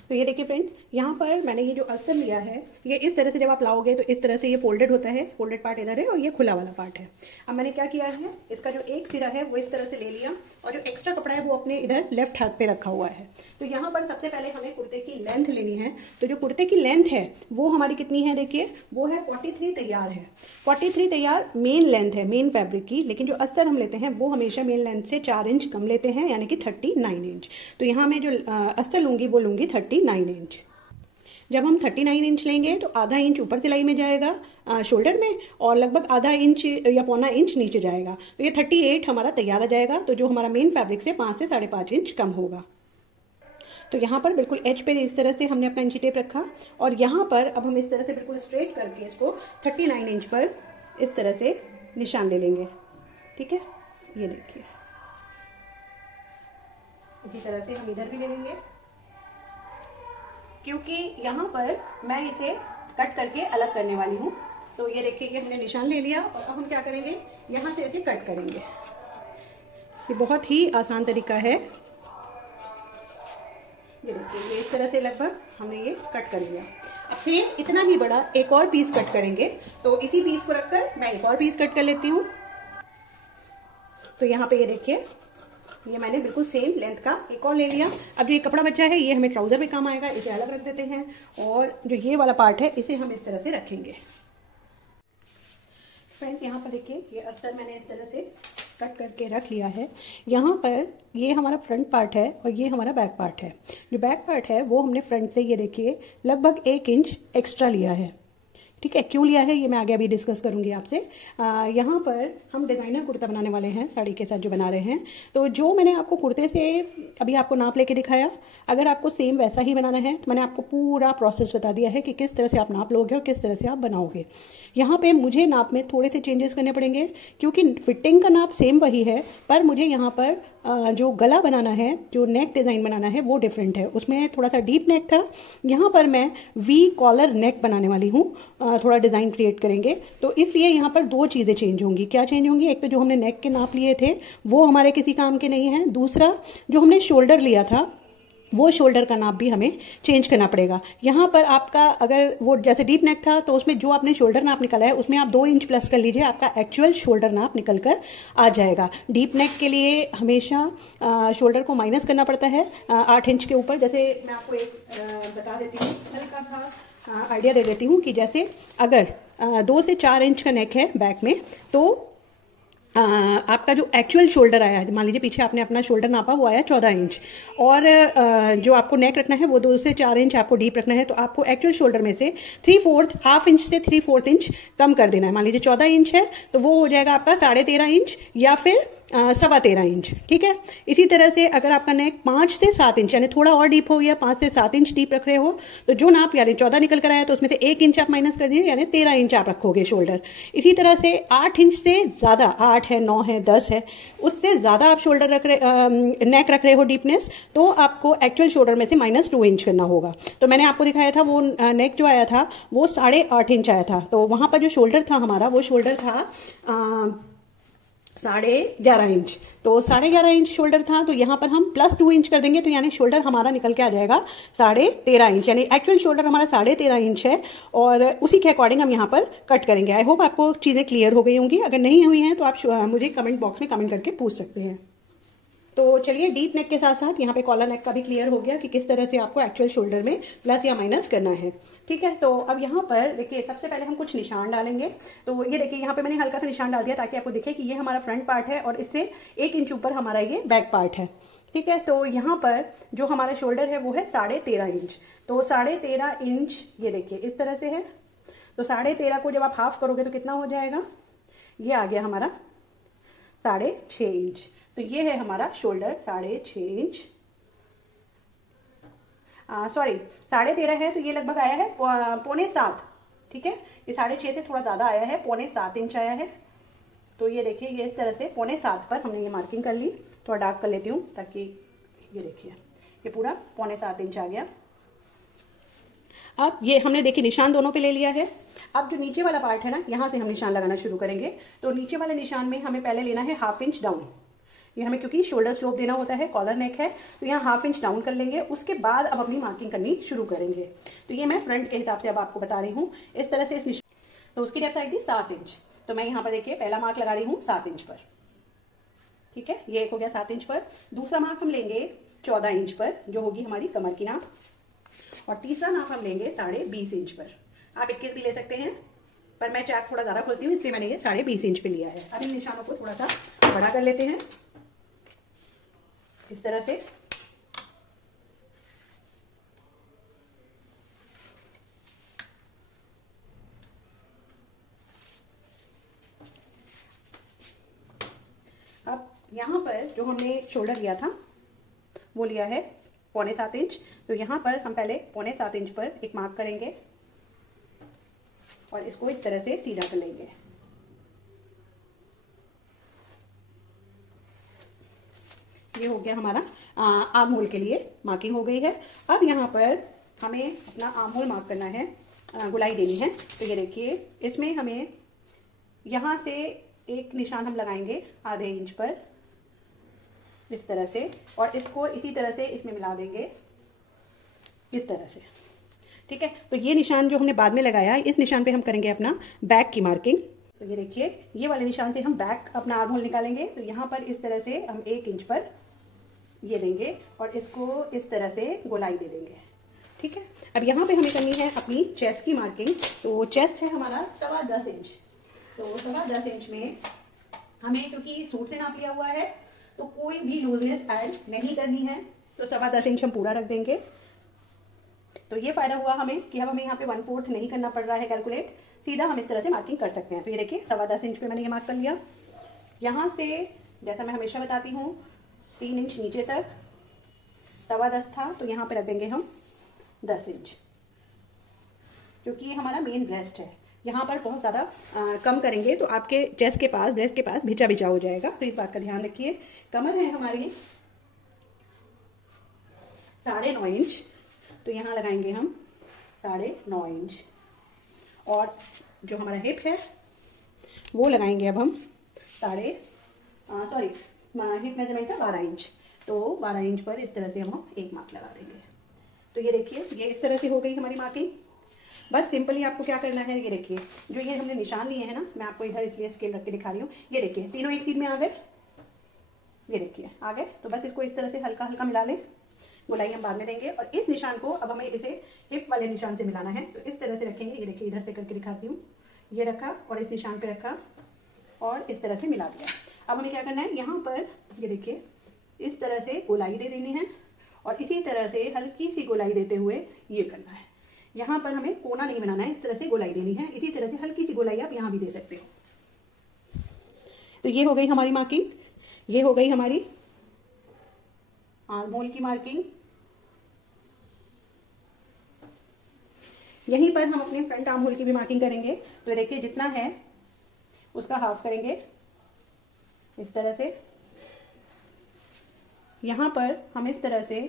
तो ये देखिए फ्रेंड्स, यहाँ पर मैंने ये जो अस्तर लिया है, ये इस तरह से जब आप लाओगे तो इस तरह से ये फोल्डेड होता है। फोल्डेड पार्ट इधर है और ये खुला वाला पार्ट है। अब मैंने क्या किया है, इसका जो एक सिरा है वो इस तरह से ले लिया और जो एक्स्ट्रा कपड़ा है वो अपने इधर लेफ्ट हाथ पे रखा हुआ है। तो यहाँ पर सबसे पहले हमें कुर्ते की लेंथ लेनी है। तो जो कुर्ते की लेंथ है वो हमारी कितनी है, देखिए वो है 43 तैयार है। 43 तैयार मेन लेंथ है, मेन फैब्रिक की। लेकिन जो अस्तर हम लेते हैं वो हमेशा मेन लेंथ से 4 इंच कम लेते हैं, यानी कि 39 इंच। तो यहाँ मैं जो अस्तर लूंगी वो लूंगी 39 इंच। जब हम 39 इंच लेंगे तो आधा इंच ऊपर सिलाई में जाएगा शोल्डर में और लगभग आधा इंच या पौना इंच नीचे जाएगा। तो ये 38 हमारा तैयार आ जाएगा। तो जो हमारा मेन फैब्रिक से 5 से 5.5 इंच कम होगा। तो यहाँ पर बिल्कुल एज पे इस तरह से हमने अपना इंची टेप रखा और यहाँ पर अब हम इस तरह से बिल्कुल स्ट्रेट करके इसको 39 इंच पर इस तरह से निशान ले लेंगे। ठीक है, ये देखिए इसी तरह से हम इधर भी ले लेंगे, क्योंकि यहाँ पर मैं इसे कट करके अलग करने वाली हूँ। तो ये देखिए कि हमने निशान ले लिया और अब हम क्या करेंगे, यहाँ से इसे कट करेंगे। ये बहुत ही आसान तरीका है। ये देखिए, ये इस तरह से लगभग हमने ये कट कर लिया। अब सेम इतना ही बड़ा एक और पीस कट करेंगे। तो इसी पीस को रखकर मैं एक और पीस कट कर लेती हूँ। तो यहाँ पे ये देखिए, ये मैंने बिल्कुल सेम लेंथ का एक और ले लिया। अब जो ये कपड़ा बचा है ये हमें ट्राउजर में काम आएगा, इसे अलग रख देते हैं और जो ये वाला पार्ट है इसे हम इस तरह से रखेंगे। फ्रेंड्स, यहाँ पर देखिए ये अस्तर मैंने इस तरह से कट करके रख लिया है। यहाँ पर ये हमारा फ्रंट पार्ट है और ये हमारा बैक पार्ट है। जो बैक पार्ट है वो हमने फ्रंट से ये देखिए लगभग 1 इंच एक्स्ट्रा लिया है। ठीक है, क्यों लिया है ये मैं आगे अभी डिस्कस करूंगी आपसे। यहाँ पर हम डिज़ाइनर कुर्ता बनाने वाले हैं, साड़ी के साथ जो बना रहे हैं। तो जो मैंने आपको कुर्ते से अभी आपको नाप लेके दिखाया, अगर आपको सेम वैसा ही बनाना है तो मैंने आपको पूरा प्रोसेस बता दिया है कि किस तरह से आप नाप लोगे और किस तरह से आप बनाओगे। यहाँ पे मुझे नाप में थोड़े से चेंजेस करने पड़ेंगे, क्योंकि फिटिंग का नाप सेम वही है, पर मुझे यहाँ पर जो गला बनाना है, जो नेक डिज़ाइन बनाना है वो डिफरेंट है। उसमें थोड़ा सा डीप नेक था, यहाँ पर मैं वी कॉलर नेक बनाने वाली हूँ। थोड़ा डिज़ाइन क्रिएट करेंगे तो इसलिए यहाँ पर 2 चीज़ें चेंज होंगी। क्या चेंज होंगी, एक तो जो हमने नेक के नाप लिए थे वो हमारे किसी काम के नहीं है। दूसरा, जो हमने शोल्डर लिया था वो शोल्डर का नाप भी हमें चेंज करना पड़ेगा। यहाँ पर आपका अगर वो जैसे डीप नेक था तो उसमें जो आपने शोल्डर नाप निकाला है उसमें आप 2 इंच प्लस कर लीजिए, आपका एक्चुअल शोल्डर नाप निकल कर आ जाएगा। डीप नेक के लिए हमेशा शोल्डर को माइनस करना पड़ता है 8 इंच के ऊपर। जैसे मैं आपको एक बता देती हूँ, हल्का सा आइडिया दे देती हूँ कि जैसे अगर 2 से 4 इंच का नेक है बैक में, तो आपका जो एक्चुअल शोल्डर आया है, मान लीजिए पीछे आपने अपना शोल्डर नापा वो आया 14 इंच और जो आपको नेक रखना है वो 2 से 4 इंच आपको डीप रखना है। तो आपको एक्चुअल शोल्डर में से 3/4 हाफ इंच से 3/4 इंच कम कर देना है। मान लीजिए 14 इंच है तो वो हो जाएगा आपका 13.5 इंच या फिर 13.25 इंच। ठीक है, इसी तरह से अगर आपका नेक 5 से 7 इंच यानी थोड़ा और डीप हो गया, 5 से 7 इंच डीप रख रहे हो, तो जो नाप यानी 14 निकल कर आया तो उसमें से 1 इंच आप माइनस कर दीजिए, यानी 13 इंच आप रखोगे शोल्डर। इसी तरह से 8 इंच से ज्यादा, 8 है, 9 है, 10 है, उससे ज्यादा आप शोल्डर रख रहे नेक रख रहे हो डीपनेस, तो आपको एक्चुअल शोल्डर में से -2 इंच करना होगा। तो मैंने आपको दिखाया था वो नेक जो आया था वो 8.5 इंच आया था। तो वहां पर जो शोल्डर था हमारा वो शोल्डर था 11.5 इंच। तो 11.5 इंच शोल्डर था, तो यहाँ पर हम +2 इंच कर देंगे तो यानी शोल्डर हमारा निकल के आ जाएगा 13.5 इंच, यानी एक्चुअल शोल्डर हमारा 13.5 इंच है और उसी के अकॉर्डिंग हम यहाँ पर कट करेंगे। आई होप आपको चीजें क्लियर हो गई होंगी। अगर नहीं हुई हैं तो आप मुझे कमेंट बॉक्स में कमेंट करके पूछ सकते हैं। तो चलिए, डीप नेक के साथ साथ यहाँ पे कॉलर नेक का भी क्लियर हो गया कि किस तरह से आपको एक्चुअल शोल्डर में प्लस या माइनस करना है। ठीक है, तो अब यहाँ पर देखिए सबसे पहले हम कुछ निशान डालेंगे। तो ये देखिए यहाँ पे मैंने हल्का सा निशान डाल दिया ताकि आपको दिखे कि ये हमारा फ्रंट पार्ट है और इससे 1 इंच ऊपर हमारा ये बैक पार्ट है। ठीक है, तो यहाँ पर जो हमारा शोल्डर है वो है 13.5 इंच। तो 13.5 इंच ये देखिए इस तरह से है। तो 13.5 को जब आप हाफ करोगे तो कितना हो जाएगा, ये आ गया हमारा 6.5 इंच। तो ये है हमारा शोल्डर 6.5 इंच, सॉरी 13.5 है तो ये लगभग आया है 6.25। ठीक है, ये 6.5 से थोड़ा ज्यादा आया है, 6.25 इंच आया है। तो ये देखिए ये इस तरह से 6.25 पर हमने ये मार्किंग कर ली। थोड़ा डार्क कर लेती हूँ ताकि ये देखिए ये पूरा 6.25 इंच आ गया। अब ये हमने देखिए निशान दोनों पे ले लिया है। अब जो नीचे वाला पार्ट है ना, यहाँ से हम निशान लगाना शुरू करेंगे। तो नीचे वाले निशान में हमें पहले लेना है 1/2 इंच डाउन। ये हमें क्योंकि शोल्डर स्लोप देना होता है, कॉलर नेक है, तो यहाँ 1/2 इंच डाउन कर लेंगे। उसके बाद अब अपनी मार्किंग करनी शुरू करेंगे। तो ये मैं फ्रंट के हिसाब से अब आपको बता रही हूँ। इस तरह से इस निशान, तो उसकी डेप्थ आएगी 7 इंच। तो मैं यहाँ पर देखिए पहला मार्क लगा रही हूँ 7 इंच पर। ठीक है, ये एक हो गया 7 इंच पर। दूसरा मार्क हम लेंगे 14 इंच पर, जो होगी हमारी कमर की नाप। और तीसरा नाप हम लेंगे 20.5 इंच पर। आप 21 भी ले सकते हैं, पर मैं चाक थोड़ा ज्यादा खोलती हूँ इसलिए मैंने ये 20.5 इंच पे लिया है। अब इन निशानों को थोड़ा सा बड़ा कर लेते हैं इस तरह से। अब यहाँ पर जो हमने शोल्डर लिया था वो लिया है 6.25 इंच। तो यहाँ पर हम पहले 6.25 इंच पर एक मार्क करेंगे और इसको इस तरह से सीधा कर लेंगे। ये हो गया हमारा आर्म होल के लिए मार्किंग हो गई है। अब यहाँ पर हमें अपना आर्म होल मार्क करना है, गुलाई देनी है। तो ये देखिए, इसमें हमें यहाँ से एक निशान हम लगाएंगे आधे इंच पर इस तरह से, और इसको इसी तरह से इसमें मिला देंगे इस तरह से। ठीक है, तो ये निशान जो हमने बाद में लगाया, इस निशान पे हम करेंगे अपना बैक की मार्किंग। तो ये देखिए, ये वाले निशान से हम बैक अपना आर्म होल निकालेंगे। तो यहाँ पर इस तरह से हम 1 इंच पर ये देंगे और इसको इस तरह से गोलाई दे देंगे। ठीक है, अब यहाँ पे हमें करनी है अपनी चेस्ट की मार्किंग। तो चेस्ट है हमारा 10.25 इंच। तो 10.25 इंच में हमें, क्योंकि सूट से नाप लिया हुआ है, तो कोई भी लूजनेस ऐड नहीं करनी है। तो 10.25 इंच हम पूरा रख देंगे। तो ये फायदा हुआ हमें कि अब हमें यहाँ पे 1/4 नहीं करना पड़ रहा है कैलकुलेट, सीधा हम इस तरह से मार्किंग कर सकते हैं। तो ये देखिए 10.25 इंच पे मैंने ये मार्क कर लिया। यहाँ से जैसा मैं हमेशा बताती हूँ 3 इंच नीचे तक 10.25 था, तो यहाँ पे रख देंगे हम 10 इंच, क्योंकि ये हमारा मेन ब्रेस्ट है। यहाँ पर बहुत ज़्यादा कम करेंगे तो आपके चेस्ट के पास, ब्रेस्ट के पास भिचा भिचा हो जाएगा। तो इस बात का ध्यान रखिए। कमर है हमारी 9.5 इंच, तो यहाँ लगाएंगे हम 9.5 इंच। और जो हमारा हिप है वो लगाएंगे अब हम हिप मेजरमेंट था 12 इंच। तो 12 इंच पर इस तरह से हम एक मार्क लगा देंगे। तो ये देखिए, ये इस तरह से हो गई हमारी मार्किंग। बस सिंपली आपको क्या करना है, ये देखिए जो ये हमने निशान लिए हैं ना, मैं आपको इधर इसलिए स्केल रख के दिखा रही हूँ। ये देखिए तीनों एक सीध में आ गए, ये देखिए आ गए। तो बस इसको इस तरह से हल्का हल्का मिला लें। गोलाई हम बाद में देंगे। और इस निशान को अब हमें इसे हिप वाले निशान से मिलाना है। तो इस तरह से रखेंगे। ये देखिए इधर से करके दिखाती हूँ। ये रखा और इस निशान पे रखा और इस तरह से मिला दिया। अब हमें क्या करना है, यहाँ पर ये देखिए इस तरह से गोलाई दे देनी है और इसी तरह से हल्की सी गोलाई देते हुए ये करना है। यहाँ पर हमें कोना नहीं बनाना है, इस तरह से गोलाई देनी है। इसी तरह से हल्की सी गोलाई आप यहाँ भी दे सकते हो। तो ये हो गई हमारी मार्किंग, ये हो गई हमारी आर्म होल की मार्किंग। यहीं पर हम अपने फ्रंट आर्म होल की भी मार्किंग करेंगे। तो देखिए जितना है उसका हाफ करेंगे इस तरह से। यहां पर हम इस तरह से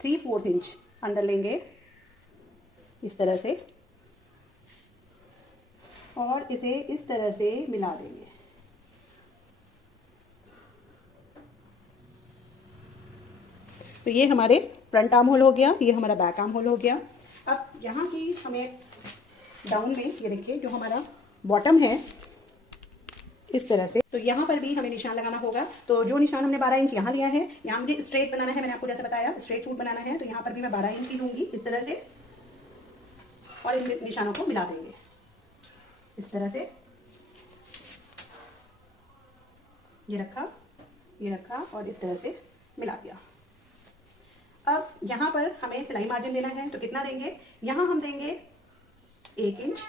3/4 इंच अंदर लेंगे इस तरह से और इसे इस तरह से मिला देंगे। तो ये हमारे फ्रंट आर्म होल हो गया, ये हमारा बैक आर्म होल हो गया। अब यहाँ की हमें डाउन में ये देखिए जो हमारा बॉटम है इस तरह से, तो यहाँ पर भी हमें निशान लगाना होगा। तो जो निशान हमने 12 इंच यहाँ लिया है, यहाँ मुझे स्ट्रेट बनाना है। मैंने आपको जैसे बताया स्ट्रेट सूट बनाना है, तो यहाँ पर भी मैं 12 इंच की लूंगी इस तरह से और इन निशानों को मिला देंगे इस तरह से। ये रखा और इस तरह से मिला दिया। अब यहाँ पर हमें सिलाई मार्जिन देना है, तो कितना देंगे, यहाँ हम देंगे 1 इंच।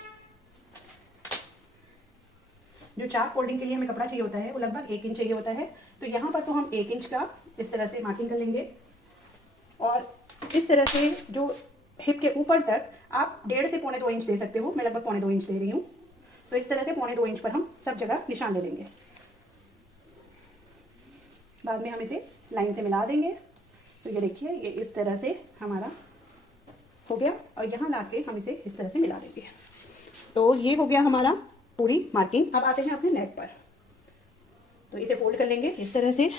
जो चाक फोल्डिंग के लिए हमें कपड़ा चाहिए होता है वो लगभग 1 इंच चाहिए होता है। तो यहाँ पर तो हम 1 इंच का इस तरह से मार्किंग कर लेंगे और इस तरह से जो हिप के ऊपर तक आप 1.5 से 2.25 इंच दे सकते हो। मैं लगभग 2.25 इंच दे रही हूँ। तो इस तरह से 2.25 इंच पर हम सब जगह निशान ले लेंगे। बाद में हम इसे लाइन से मिला देंगे। तो ये देखिए ये इस तरह से हमारा हो गया और यहाँ ला के हम इसे इस तरह से मिला देंगे। तो ये हो गया हमारा पूरी मार्किंग। अब आते हैं अपने नेक पर। तो इसे फोल्ड कर लेंगे इस तरह से।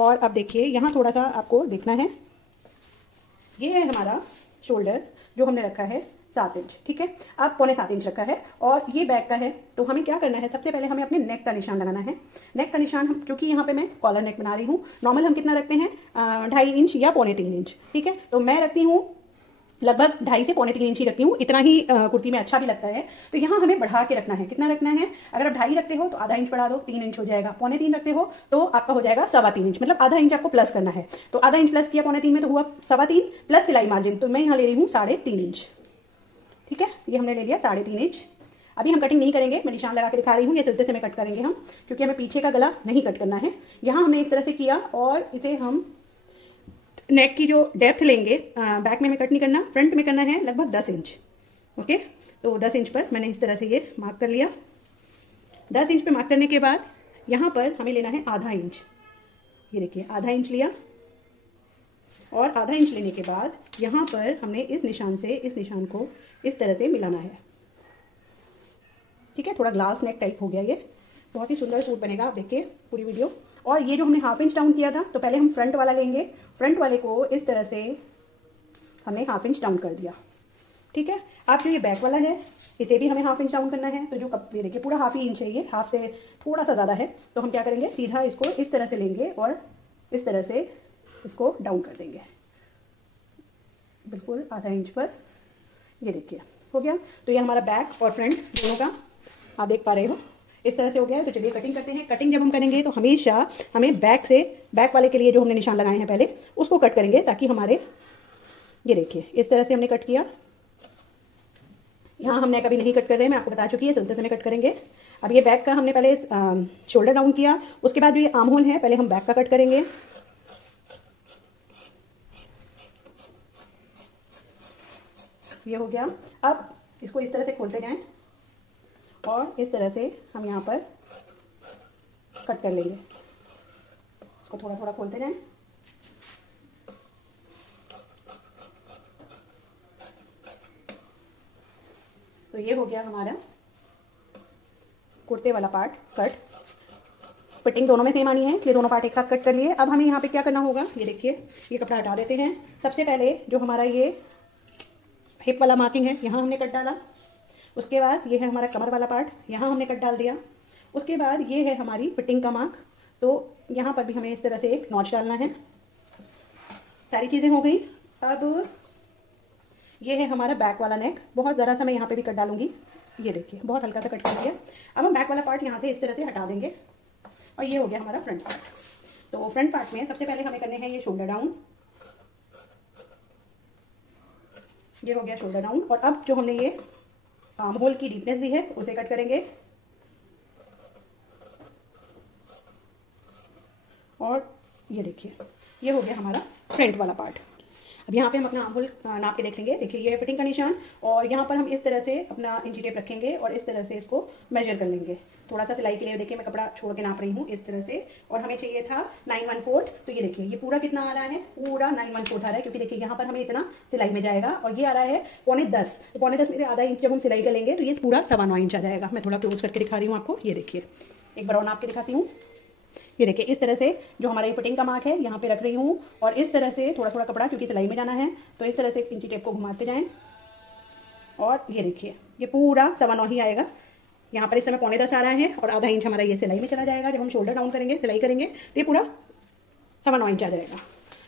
और अब देखिए यहाँ थोड़ा सा आपको देखना है, ये है हमारा शोल्डर जो हमने रखा है 7 इंच, ठीक है। अब 6.25 इंच रखा है और ये बैक का है। तो हमें क्या करना है, सबसे पहले हमें अपने नेक का निशान लगाना है। नेक का निशान हम, क्योंकि यहाँ पे मैं कॉलर नेक बना रही हूँ, नॉर्मल हम कितना रखते हैं 2.5 इंच या 3.25 इंच, ठीक है। तो मैं रखती हूँ लगभग 2.5 से 3.25 इंच ही रखती हूँ, इतना ही कुर्ती में अच्छा भी लगता है। तो यहाँ हमें बढ़ा के रखना है, कितना रखना है, अगर आप 2.5 रखते हो तो आधा इंच बढ़ा दो, 3 इंच हो जाएगा। 3.25 रखते हो तो आपका हो जाएगा 3.25 इंच, मतलब आधा इंच आपको प्लस करना है। तो आधा इंच प्लस किया 3.25 में तो हुआ 3.25 प्लस सिलाई मार्जिन, तो मैं यहाँ ले रही हूँ 3.5 इंच, ठीक है। ये हमने ले लिया 3.5 इंच। अभी हम कटिंग नहीं करेंगे, मैं निशान लगा के दिखा रही हूँ, ये सिलते से में कट करेंगे हम, क्योंकि हमें पीछे का गला नहीं कट करना है। यहाँ हमने इस तरह से किया और इसे हम नेक की जो डेप्थ लेंगे, बैक में हमें कट नहीं करना, फ्रंट में करना है लगभग 10 इंच, ओके। तो 10 इंच पर मैंने इस तरह से ये मार्क कर लिया। 10 इंच पे मार्क करने के बाद यहाँ पर हमें लेना है आधा इंच, ये देखिए आधा इंच लिया। और आधा इंच लेने के बाद यहाँ पर हमने इस निशान से इस निशान को इस तरह से मिलाना है, ठीक है। थोड़ा ग्लास नेक टाइप हो गया, ये बहुत ही सुंदर सूट बनेगा, आप देखिए पूरी वीडियो। और ये जो हमने 1/2 इंच डाउन किया था, तो पहले हम फ्रंट वाला लेंगे, फ्रंट वाले को इस तरह से हमने 1/2 इंच डाउन कर दिया, ठीक है। अब जो ये बैक वाला है इसे भी हमें 1/2 इंच डाउन करना है। तो जो ये देखिए पूरा 1/2 इंच है, ये हाफ से थोड़ा सा ज़्यादा है, तो हम क्या करेंगे, सीधा इसको इस तरह से लेंगे और इस तरह से इसको डाउन कर देंगे बिल्कुल आधा इंच पर। ये देखिए हो गया। तो ये हमारा बैक और फ्रंट दोनों का आप देख पा रहे हो, इस तरह से हो गया है। तो चलिए कटिंग करते हैं। कटिंग जब हम करेंगे तो हमेशा हमें बैक से, बैक वाले के लिए जो हमने निशान लगाए हैं पहले उसको कट करेंगे, ताकि हमारे, ये देखिए इस तरह से हमने कट किया। यहाँ हमने कभी नहीं कट कर रहे हैं, मैं आपको बता चुकी है, सिलते समय कट करेंगे। अब ये बैक का हमने पहले शोल्डर डाउन किया, उसके बाद जो ये आर्म होल है पहले हम बैक का कट करेंगे। ये हो गया। अब इसको इस तरह से खोलते जाएं और इस तरह से हम यहाँ पर कट कर लेंगे। इसको थोड़ा थोड़ा खोलते जाएं। तो ये हो गया हमारा कुर्ते वाला पार्ट कट। फिटिंग दोनों में सेम आनी है, इसलिए दोनों पार्ट एक साथ कट कर लिए। अब हमें यहाँ पे क्या करना होगा, ये देखिए ये कपड़ा हटा देते हैं। सबसे पहले जो हमारा ये हिप वाला मार्किंग है, यहाँ हमने कट डाला। उसके बाद ये है हमारा कमर वाला पार्ट, यहाँ हमने कट डाल दिया। उसके बाद ये है हमारी फिटिंग का मार्क, तो यहाँ पर भी हमें इस तरह से एक नॉच डालना है। सारी चीज़ें हो गई। अब ये है हमारा बैक वाला नेक, बहुत ज़रा सा मैं यहाँ पे भी कट डालूंगी, ये देखिए बहुत हल्का सा कट कर दिया। अब हम बैक वाला पार्ट यहाँ से इस तरह से हटा देंगे और ये हो गया हमारा फ्रंट पार्ट। तो फ्रंट पार्ट में सबसे पहले हमें करने हैं ये शोल्डर डाउन, ये हो गया शोल्डर डाउन। और अब जो हमने ये आर्म होल की डीपनेस दी है उसे कट करेंगे और ये देखिए ये हो गया हमारा फ्रंट वाला पार्ट। अब यहाँ पे हम अपना आर्म होल नाप के देख लेंगे। देखिए ये है फिटिंग का निशान और यहाँ पर हम इस तरह से अपना इंची टेप रखेंगे और इस तरह से इसको मेजर कर लेंगे। थोड़ा सा सिलाई के लिए देखिए मैं कपड़ा छोड़ के नाप रही हूँ इस तरह से, और हमें चाहिए था 9/4। तो ये देखिए ये पूरा कितना आ रहा है, पूरा 9/4 आ रहा है, क्योंकि देखिए यहाँ पर हमें इतना सिलाई में जाएगा और ये आ रहा है 9.25। तो 9.25 में से आधा इंच जब हम सिलाई कर लेंगे तो ये पूरा 9.25 इंच आ जाएगा। मैं थोड़ा क्लोज करके दिखा रही हूँ आपको, ये देखिए एक बार और नाप के दिखाती हूँ। ये देखिए इस तरह से जो हमारा ये फिटिंग का मार्क है यहाँ पे रख रही हूँ और इस तरह से थोड़ा थोड़ा कपड़ा, क्योंकि सिलाई में जाना है, तो इस तरह से इंची टेप को घुमाते जाएं और ये देखिए ये पूरा 9.25 ही आएगा। यहाँ पर इस समय 9.10 आ रहा है और आधा इंच हमारा ये सिलाई में चला जाएगा। जब हम शोल्डर डाउन करेंगे, सिलाई करेंगे, तो ये पूरा 9.25 इंच आ जाएगा।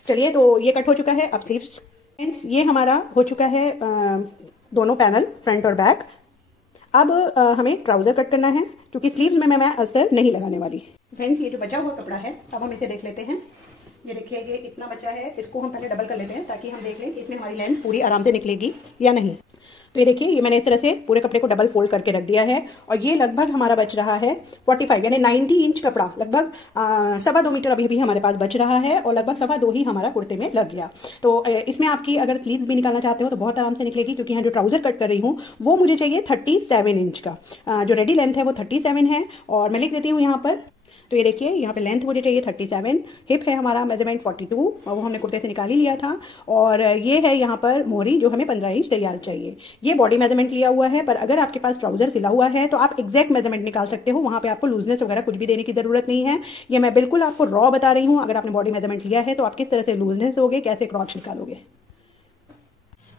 चलिए तो ये कट हो चुका है। अब स्लीव्स, ये हमारा हो चुका है दोनों पैनल फ्रंट और बैक। अब हमें ट्राउजर कट करना है, क्योंकि स्लीव्स में मैं अस्तर नहीं लगाने वाली। फ्रेंड्स ये जो बचा हुआ कपड़ा है अब हम इसे देख लेते हैं। ये देखिए ये इतना बचा है, इसको हम पहले डबल कर लेते हैं ताकि हम देख लें इसमें हमारी लेंथ पूरी आराम से निकलेगी या नहीं। तो ये देखिए ये मैंने इस तरह से पूरे कपड़े को डबल फोल्ड करके रख दिया है और ये लगभग हमारा बच रहा है 45 यानी 90 इंच कपड़ा, लगभग 2.25 मीटर अभी भी हमारे पास बच रहा है और लगभग 2.25 ही हमारा कुर्ते में लग गया। तो इसमें आपकी अगर स्लीव्स भी निकालना चाहते हो तो बहुत आराम से निकलेगी, क्योंकि यहाँ जो ट्राउजर कट कर रही हूँ वो मुझे चाहिए 37 इंच का। जो रेडी लेंथ है वो 37 है और मैं लिख देती हूँ यहाँ पर तो ये देखिए यहाँ पे लेंथ मुझे चाहिए 37, हिप है हमारा मेजरमेंट 42 और वो हमने कुर्ते से निकाल ही लिया था। और ये है यहाँ पर मोहरी जो हमें 15 इंच तैयार चाहिए। ये बॉडी मेजरमेंट लिया हुआ है, पर अगर आपके पास ट्राउजर सिला हुआ है तो आप एग्जैक्ट मेजरमेंट निकाल सकते हो, वहाँ पे आपको लूजनेस वगैरह कुछ भी देने की जरूरत नहीं है। ये मैं बिल्कुल आपको रॉ बता रही हूँ। अगर आपने बॉडी मेजरमेंट लिया है तो आप किस तरह से लूजनेस होगे, कैसे क्रॉच निकालोगे।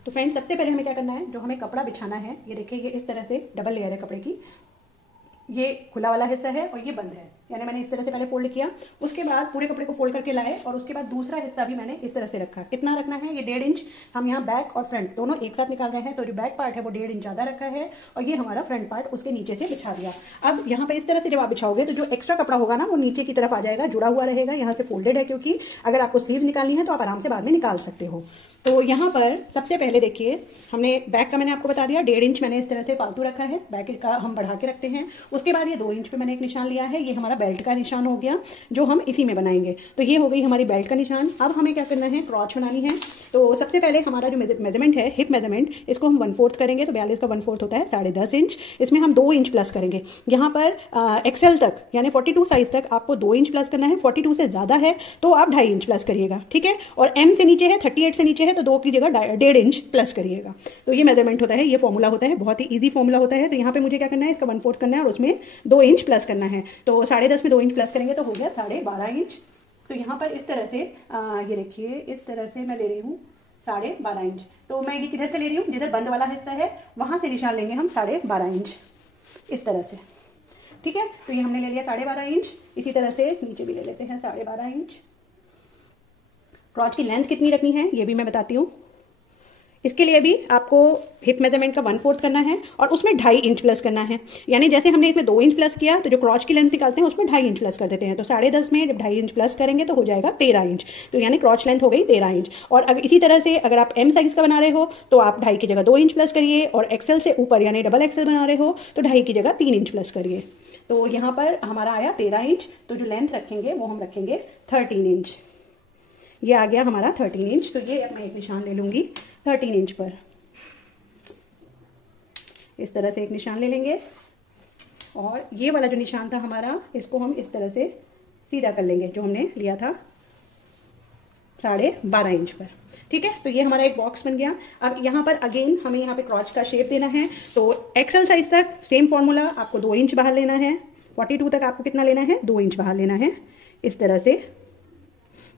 तो फ्रेंड्स सबसे पहले हमें क्या करना है, जो हमें कपड़ा बिछाना है, ये देखिए ये इस तरह से डबल लेयर है कपड़े की। ये खुला वाला हिस्सा है और ये बंद है, यानी मैंने इस तरह से पहले फोल्ड किया, उसके बाद पूरे कपड़े को फोल्ड करके लाए और उसके बाद दूसरा हिस्सा भी मैंने इस तरह से रखा। कितना रखना है, ये 1.5 इंच। हम यहाँ बैक और फ्रंट दोनों एक साथ निकाल रहे हैं, तो जो बैक पार्ट है वो 1.5 इंच ज्यादा रखा है और ये हमारा फ्रंट पार्ट उसके नीचे से बिछा दिया। अब यहाँ पे इस तरह से जब आप बिछाओगे तो जो एक्स्ट्रा कपड़ा होगा ना वो नीचे की तरफ आ जाएगा, जुड़ा हुआ रहेगा, यहाँ से फोल्डेड है, क्योंकि अगर आपको स्लीव निकालनी है तो आप आराम से बाद में निकाल सकते हो। तो यहाँ पर सबसे पहले देखिए हमने बैक का मैंने आपको बता दिया 1.5 इंच मैंने इस तरह से फालतू रखा है, बैक का हम बढ़ा के रखते हैं। उसके बाद ये 2 इंच पे मैंने एक निशान लिया है, ये हमारा बेल्ट का निशान हो गया जो हम इसी में बनाएंगे। तो ये हो गई हमारी बेल्ट का निशान। अब हमें क्या करना है, क्रॉच बनानी है। तो सबसे पहले हमारा जो मेजरमेंट है हिप मेजरमेंट, इसको हम 1/4 करेंगे, तो 42 का 1/4 होता है 10.5 इंच। इसमें हम 2 इंच प्लस करेंगे। यहाँ पर एक्सेल तक यानी 42 साइज तक आपको 2 इंच प्लस करना है। 42 से ज्यादा है तो आप 2.5 इंच प्लस करिएगा, ठीक है। और एम से नीचे है, 38 से नीचे है तो 2 की जगह 1.5 इंच प्लस करिएगा। तो ये मेजरमेंट होता है, ये फॉर्मूला होता है, बहुत ही इजी फॉर्मूला होता है। तो यहाँ पे मुझे क्या करना है, इसका 1/4 करना है और उसमें 2 इंच प्लस करना है। तो 10.5 में 2 इंच प्लस करेंगे तो हो गया 12.5 इंच। तो यहाँ पर इस तरह से ये देखिए इस तरह से मैं ले रही हूँ 12.5 इंच। तो मैं ये किधर से ले रही हूँ, जिधर बंद वाला हिस्सा है वहां से निशान लेंगे हम 12.5 इंच इस तरह से, ठीक है। तो ये हमने ले लिया 12.5 इंच। इसी तरह से नीचे भी ले लेते हैं 12.5 इंच। क्रॉच की लेंथ कितनी रखनी है ये भी मैं बताती हूँ। इसके लिए भी आपको हिप मेजरमेंट का 1/4 करना है और उसमें 2.5 इंच प्लस करना है। यानी जैसे हमने इसमें 2 इंच प्लस किया तो जो क्रॉच की लेंथ निकालते हैं उसमें 2.5 इंच प्लस कर देते हैं। तो 10.5 में जब 2.5 इंच प्लस करेंगे तो हो जाएगा 13 इंच। तो यानी क्रॉच लेंथ हो गई 13 इंच। और अगर इसी तरह से अगर आप एम साइज का बना रहे हो तो आप 2.5 की जगह 2 इंच प्लस करिए, और एक्सेल से ऊपर यानी डबल एक्सेल बना रहे हो तो 2.5 की जगह 3 इंच प्लस करिए। तो यहाँ पर हमारा आया 13 इंच। तो जो लेंथ रखेंगे वो हम रखेंगे 13 इंच। ये आ गया हमारा 13 इंच। तो ये मैं एक निशान ले लूंगी 13 इंच पर, इस तरह से एक निशान ले लेंगे। और ये वाला जो निशान था हमारा, इसको हम इस तरह से सीधा कर लेंगे जो हमने लिया था 12.5 इंच पर, ठीक है। तो ये हमारा एक बॉक्स बन गया। अब यहाँ पर अगेन हमें यहाँ पे क्रॉच का शेप देना है। तो एक्सेल साइज तक सेम फॉर्मूला, आपको 2 इंच बाहर लेना है। 42 तक आपको कितना लेना है, 2 इंच बाहर लेना है इस तरह से,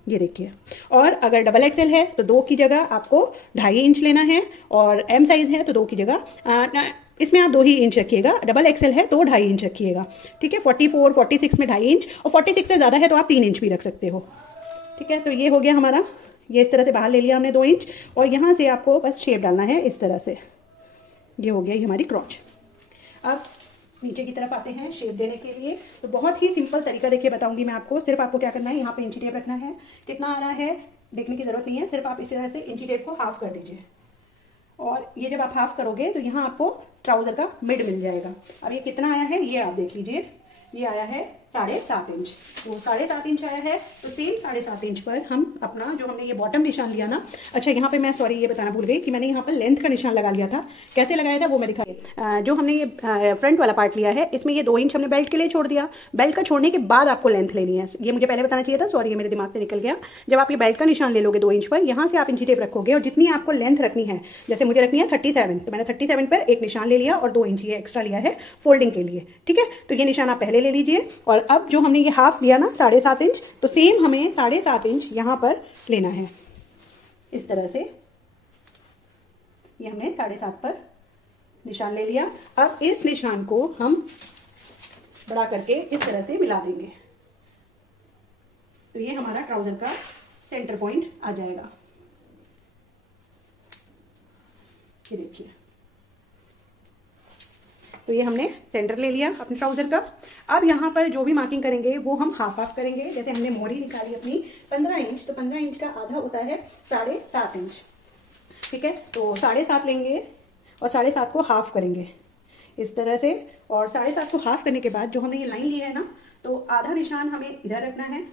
ये देखिए। और अगर डबल एक्सेल है तो 2 की जगह आपको 2.5 इंच लेना है, और एम साइज है तो 2 की जगह इसमें आप 2 ही इंच रखिएगा। डबल एक्सेल है तो 2.5 इंच रखिएगा, ठीक है। 44, 46 में 2.5 इंच, और 46 से ज्यादा है तो आप 3 इंच भी रख सकते हो, ठीक है। तो ये हो गया हमारा, ये इस तरह से बाहर ले लिया हमने 2 इंच, और यहां से आपको बस शेप डालना है इस तरह से। ये हो गया ये हमारी क्रॉच। अब नीचे की तरफ आते हैं शेप देने के लिए। तो बहुत ही सिंपल तरीका देखिए बताऊंगी मैं आपको। सिर्फ आपको क्या करना है, यहाँ पे इंची टेप रखना है। कितना आ रहा है देखने की जरूरत नहीं है, सिर्फ आप इस तरह से इंची टेप को हाफ कर दीजिए। और ये जब आप हाफ करोगे तो यहाँ आपको ट्राउजर का मिड मिल जाएगा। अब ये कितना आया है ये आप देख लीजिए, ये आया है 7.5 इंच। तो 7.5 इंच आया है। तो सेम 7.5 इंच पर हम अपना जो हमने ये बॉटम निशान लिया ना, अच्छा यहाँ पे मैं सॉरी ये बताना भूल गई कि मैंने यहाँ पर लेंथ का निशान लगा लिया था। कैसे लगाया था वो मैं दिखाई। जो हमने ये फ्रंट वाला पार्ट लिया है इसमें ये 2 इंच हमने बेल्ट के लिए छोड़ दिया। बेल्ट का छोड़ने के बाद आपको लेंथ लेनी है, ये मुझे पहले बताना चाहिए था, सॉरी ये मेरे दिमाग से निकल गया। जब आप ये बेल्ट का निशान ले लोगे 2 इंच पर, यहाँ से आप इंची टेप रखोगे और जितनी आपको लेंथ रखनी है, जैसे मुझे रखनी है 37, तो मैंने 37 पर एक निशान ले लिया और 2 इंच ये एक्स्ट्रा लिया है फोल्डिंग के लिए, ठीक है। तो ये निशान आप पहले ले लीजिए। और अब जो हमने ये हाफ दिया ना 7.5 इंच, तो सेम हमें 7.5 इंच यहां पर लेना है इस तरह से। ये हमने 7.5 पर निशान ले लिया। अब इस निशान को हम बड़ा करके इस तरह से मिला देंगे, तो ये हमारा ट्राउजर का सेंटर पॉइंट आ जाएगा। ये देखिए, तो ये हमने सेंटर ले लिया अपने ट्राउजर का। अब यहाँ पर जो भी मार्किंग करेंगे वो हम हाफ करेंगे। जैसे हमने मोहरी निकाली अपनी 15 इंच, तो 15 इंच का आधा होता है 7.5 इंच, ठीक है। तो 7.5 लेंगे और 7.5 को हाफ करेंगे इस तरह से। और 7.5 को हाफ करने के बाद जो हमने ये लाइन ली है ना, तो आधा निशान हमें इधर रखना है,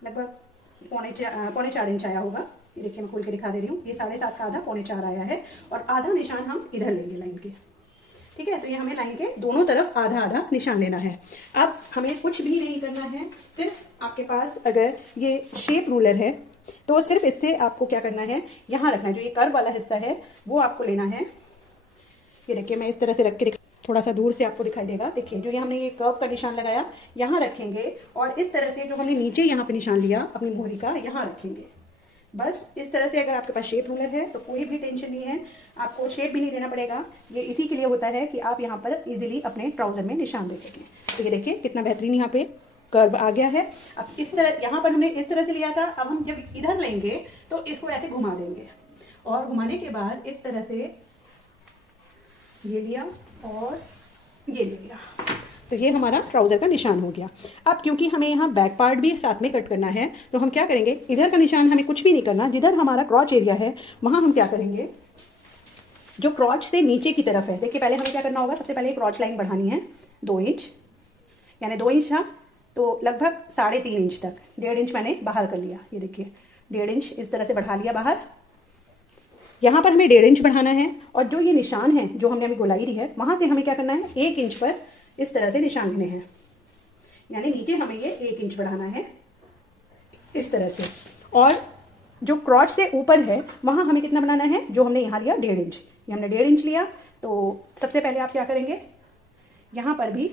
लगभग 3.25 इंच आया होगा। ये देखिए मैं खोल के दिखा दे रही हूँ, ये 7.5 का आधा 3.25 आया है, और आधा निशान हम इधर लेंगे लाइन के, ठीक है। तो ये हमें लाइन के दोनों तरफ आधा आधा निशान लेना है। अब हमें कुछ भी नहीं करना है, सिर्फ आपके पास अगर ये शेप रूलर है तो सिर्फ इससे आपको क्या करना है, यहाँ रखना है, जो ये कर्व वाला हिस्सा है वो आपको लेना है। ये देखिए मैं इस तरह से रख के थोड़ा सा दूर से आपको दिखाई देगा। देखिए जो ये हमने ये कर्व का निशान लगाया यहाँ रखेंगे, और इस तरह से जो हमने नीचे यहाँ पे निशान लिया अपनी मोहरी का यहाँ रखेंगे। बस इस तरह से अगर आपके पास शेप रूलर है तो कोई भी टेंशन नहीं है, आपको शेप भी नहीं देना पड़ेगा। ये इसी के लिए होता है कि आप यहाँ पर इजीली अपने ट्राउजर में निशान दे सकें। तो ये देखिए कितना बेहतरीन यहाँ पे कर्व आ गया है। अब इस तरह यहाँ पर हमने इस तरह से लिया था, अब हम जब इधर लेंगे तो इसको ऐसे घुमा देंगे, और घुमाने के बाद इस तरह से ये लिया और ये ले लिया, तो ये हमारा ट्राउजर का निशान हो गया। अब क्योंकि हमें यहाँ बैक पार्ट भी साथ में कट करना है तो हम क्या करेंगे, इधर का निशान हमें कुछ भी नहीं करना, जिधर हमारा क्रॉच एरिया है वहां हम क्या करेंगे, जो क्रॉच से नीचे की तरफ है, देखिए पहले हमें क्या करना होगा, सबसे पहले क्रॉच लाइन बढ़ानी है 2 इंच, यानी 2 इंच था तो लगभग 3.5 इंच तक, 1.5 इंच मैंने बाहर कर लिया। ये देखिए 1.5 इंच इस तरह से बढ़ा लिया बाहर। यहाँ पर हमें 1.5 इंच बढ़ाना है, और जो ये निशान है जो हमने अभी गोलाई दी है वहां से हमें क्या करना है, 1 इंच पर इस तरह से निशान लेने हैं, यानी नीचे हमें ये 1 इंच बढ़ाना है इस तरह से। और जो क्रॉच से ऊपर है वहां हमें कितना बनाना है, जो हमने यहाँ लिया 1.5 इंच, ये हमने 1.5 इंच लिया। तो सबसे पहले आप क्या करेंगे, यहाँ पर भी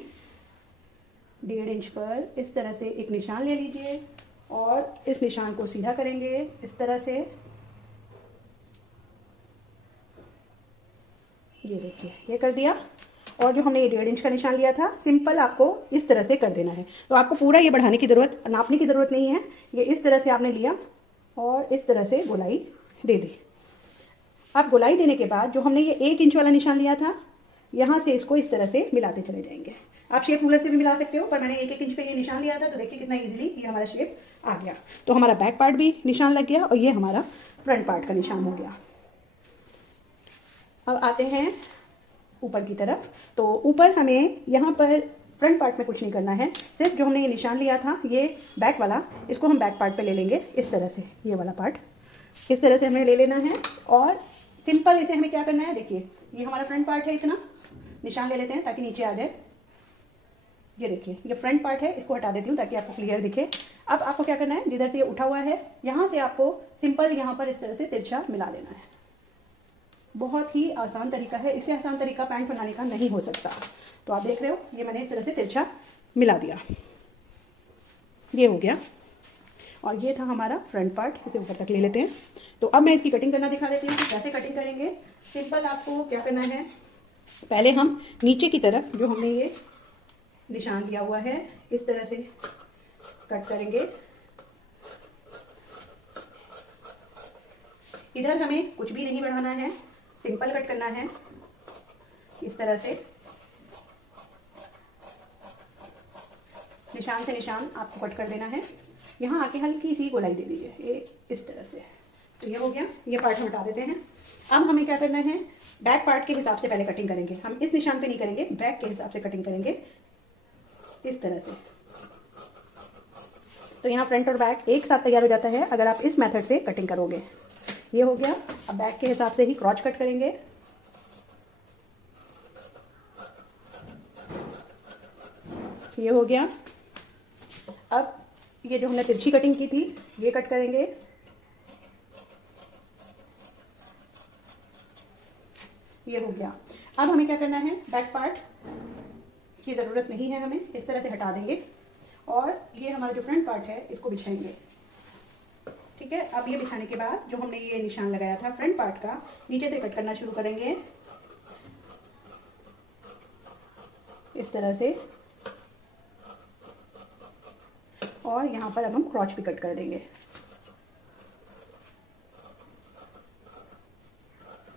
1.5 इंच पर इस तरह से एक निशान ले लीजिए, और इस निशान को सीधा करेंगे इस तरह से। ये देखिए ये कर दिया, और जो हमने ये 1.5 इंच का निशान लिया था सिंपल आपको इस तरह से कर देना है। तो आपको पूरा ये बढ़ाने की जरूरत, नापने की जरूरत नहीं है, ये इस तरह से आपने लिया और इस तरह से गोलाई दे दी। अब गोलाई देने के बाद जो हमने ये 1 इंच वाला निशान लिया था यहाँ से इसको इस तरह से मिलाते चले जाएंगे। आप शेप रूलर से भी मिला सकते हो, पर मैंने 1-1 इंच पे ये निशान लिया था तो देखिए कितना इजीली ये हमारा शेप आ गया। तो हमारा बैक पार्ट भी निशान लग गया और ये हमारा फ्रंट पार्ट का निशान हो गया। अब आते हैं ऊपर की तरफ। तो ऊपर हमें यहाँ पर फ्रंट पार्ट में कुछ नहीं करना है, सिर्फ जो हमने ये निशान लिया था ये बैक वाला, इसको हम बैक पार्ट पे ले लेंगे इस तरह से। ये वाला पार्ट इस तरह से हमें ले लेना है, और सिंपल इसे हमें क्या करना है, देखिए ये हमारा फ्रंट पार्ट है, इतना निशान ले लेते हैं ताकि नीचे आ जाए। ये देखिए ये फ्रंट पार्ट है, इसको हटा देती हूँ ताकि आपको क्लियर दिखे। अब आपको क्या करना है, जिधर से ये उठा हुआ है यहाँ से आपको सिंपल यहाँ पर इस तरह से तिरछा मिला देना है। बहुत ही आसान तरीका है, इससे आसान तरीका पैंट बनाने का नहीं हो सकता। तो आप देख रहे हो ये मैंने इस तरह से तिरछा मिला दिया, ये हो गया। और ये था हमारा फ्रंट पार्ट, इसे ऊपर तक ले लेते हैं। तो अब मैं इसकी कटिंग करना दिखा देती हूँ कि कैसे कटिंग करेंगे। सिंपल आपको क्या करना है, पहले हम नीचे की तरफ जो हमने ये निशान दिया हुआ है इस तरह से कट करेंगे। इधर हमें कुछ भी नहीं बढ़ाना है, सिंपल कट करना है इस तरह से। निशान से निशान आपको कट कर देना है, यहाँ आके हल्की सी गोलाई दे दीजिए ये इस तरह से। तो ये हो गया, ये पार्ट हम हटा देते हैं। अब हमें क्या करना है, बैक पार्ट के हिसाब से पहले कटिंग करेंगे। हम इस निशान पे नहीं करेंगे, बैक के हिसाब से कटिंग करेंगे इस तरह से। तो यहाँ फ्रंट और बैक एक साथ तैयार हो जाता है अगर आप इस मेथड से कटिंग करोगे। ये हो गया। अब बैक के हिसाब से ही क्रॉच कट करेंगे। ये हो गया। अब ये जो हमने तिरछी कटिंग की थी ये कट करेंगे। ये हो गया। अब हमें क्या करना है, बैक पार्ट की जरूरत नहीं है, हमें इस तरह से हटा देंगे और ये हमारा जो फ्रंट पार्ट है इसको बिछाएंगे। ठीक है। अब ये बिछाने के बाद जो हमने ये निशान लगाया था फ्रंट पार्ट का, नीचे से कट करना शुरू करेंगे इस तरह से, और यहाँ पर अब हम क्रॉच भी कट कर देंगे।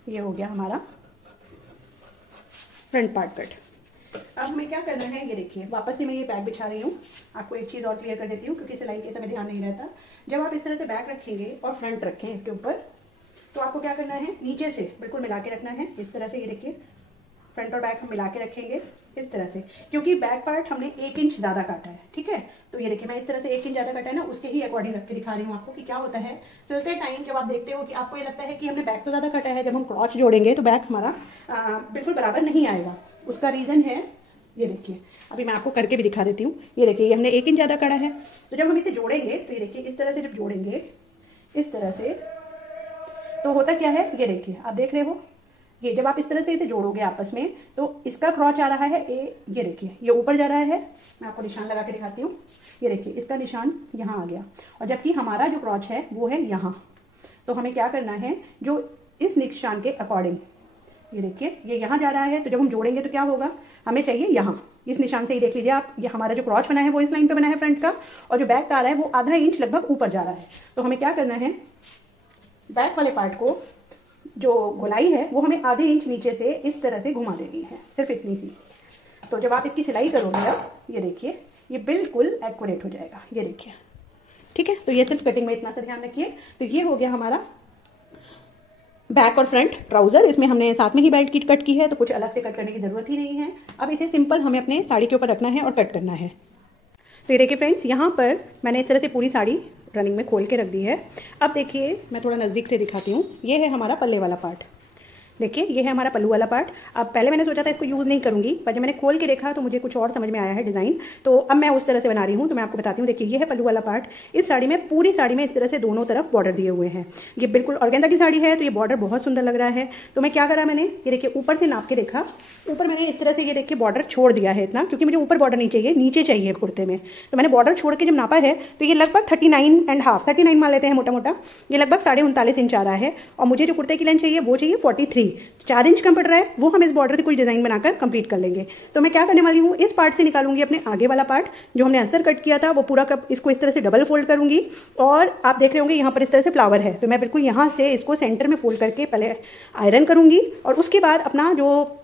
ये हो गया हमारा फ्रंट पार्ट कट। अब हमें क्या करना है, ये देखिए वापस से मैं ये बैग बिछा रही हूँ। आपको एक चीज़ और क्लियर कर देती हूँ क्योंकि सिलाई के समय ध्यान नहीं रहता। जब आप इस तरह से बैग रखेंगे और फ्रंट रखें इसके ऊपर, तो आपको क्या करना है, नीचे से बिल्कुल मिला के रखना है इस तरह से। ये देखिए फ्रंट और बैक हम मिला के रखेंगे इस तरह से, क्योंकि बैक पार्ट हमने 1 इंच ज़्यादा काटा है। ठीक है। तो ये देखिए मैं इस तरह से 1 इंच ज़्यादा काटा है ना, उसके ही अकॉर्डिंग रख के दिखा रही हूँ आपको कि क्या होता है। सिलते टाइम जब आप देखते हो कि आपको ये लगता है कि हमने बैक तो ज़्यादा काटा है, जब हम क्रॉच जोड़ेंगे तो बैक हमारा बिल्कुल बराबर नहीं आएगा। उसका रीज़न है, ये देखिए, अभी मैं आपको करके भी दिखा देती हूँ। ये देखिए, ये हमने 1 इंच ज़्यादा कड़ा है, तो जब हम इसे जोड़ेंगे तो ये देखिए इस तरह से जब जोड़ेंगे, इस तरह से, तो होता क्या है, ये देखिए आप देख रहे हो, ये जब आप इस तरह से इसे जोड़ोगे आपस में तो इसका क्रॉच आ रहा है ये देखिए ये ऊपर जा रहा है। मैं आपको निशान लगा के दिखाती हूँ, ये देखिए इसका निशान यहाँ आ गया, और जबकि हमारा जो क्रॉच है वो है यहाँ। तो हमें क्या करना है, जो इस निशान के अकॉर्डिंग, ये देखिए ये यहाँ जा रहा है, तो जब हम जोड़ेंगे तो क्या होगा, हमें चाहिए यहाँ, इस निशान से ही देख लीजिए आप, ये हमारा जो क्रॉच बना है वो इस लाइन पे बना है फ्रंट का, और जो बैक का आ रहा है वो आधा इंच लगभग ऊपर जा रहा है। तो हमें क्या करना है, बैक वाले पार्ट को जो गोलाई है वो हमें आधे इंच नीचे से इस तरह से घुमा देनी है, सिर्फ इतनी सी। तो जब आप इसकी सिलाई करोगे अब ये देखिए ये बिल्कुल एक्यूरेट हो जाएगा, ये देखिए, ठीक है। तो ये सिर्फ कटिंग में इतना सा ध्यान रखिए। तो ये हो गया हमारा बैक और फ्रंट ट्राउजर। इसमें हमने साथ में ही बेल्ट की कट की है, तो कुछ अलग से कट करने की जरूरत ही नहीं है। अब इसे सिंपल हमें अपने साड़ी के ऊपर रखना है और कट करना है। तो ये देखिए फ्रेंड्स, यहाँ पर मैंने इस तरह से पूरी साड़ी रनिंग में खोल के रख दी है। अब देखिए मैं थोड़ा नज़दीक से दिखाती हूँ, ये है हमारा पल्ले वाला पार्ट, देखिए ये है हमारा पल्लू वाला पार्ट। अब पहले मैंने सोचा था इसको यूज़ नहीं करूंगी, पर जब मैंने खोल के देखा तो मुझे कुछ और समझ में आया है डिज़ाइन, तो अब मैं उस तरह से बना रही हूँ। तो मैं आपको बताती हूँ, देखिए ये है पल्लू वाला पार्ट। इस साड़ी में, पूरी साड़ी में इस तरह से दोनों तरफ बॉर्डर दिए हुए हैं। ये बिल्कुल ऑर्गेन्जा की साड़ी है, तो ये बॉर्डर बहुत सुंदर लग रहा है। तो मैं क्या करा, मैंने ये देखिए ऊपर से नाप के देखा, ऊपर मैंने इस तरह से ये देखिए बॉर्डर छोड़ दिया है इतना, क्योंकि मुझे ऊपर बॉर्डर नहीं चाहिए, नीचे चाहिए कुर्ते में। तो मैंने बॉर्डर छोड़ के जब नापा है तो ये लगभग 39.5 मान लेते हैं मोटा मोटा, ये लगभग 39.5 इंच आ रहा है। और मुझे जो कुर्ते की लेंथ चाहिए वो चाहिए 43, 4 इंच कम पड़ रहा है, वो हम इस बॉर्डर से कुछ डिजाइन बनाकर कंप्लीट कर लेंगे। तो मैं क्या करने वाली हूँ, इस पार्ट से निकालूंगी अपने आगे वाला पार्ट जो हमने अस्तर कट किया था, वो पूरा इसको इस तरह से डबल फोल्ड करूंगी। और आप देख रहे होंगे यहाँ पर इस तरह से फ्लावर है, तो मैं बिल्कुल यहाँ से इसको सेंटर में फोल्ड करके पहले आयरन करूंगी, और उसके बाद अपना जो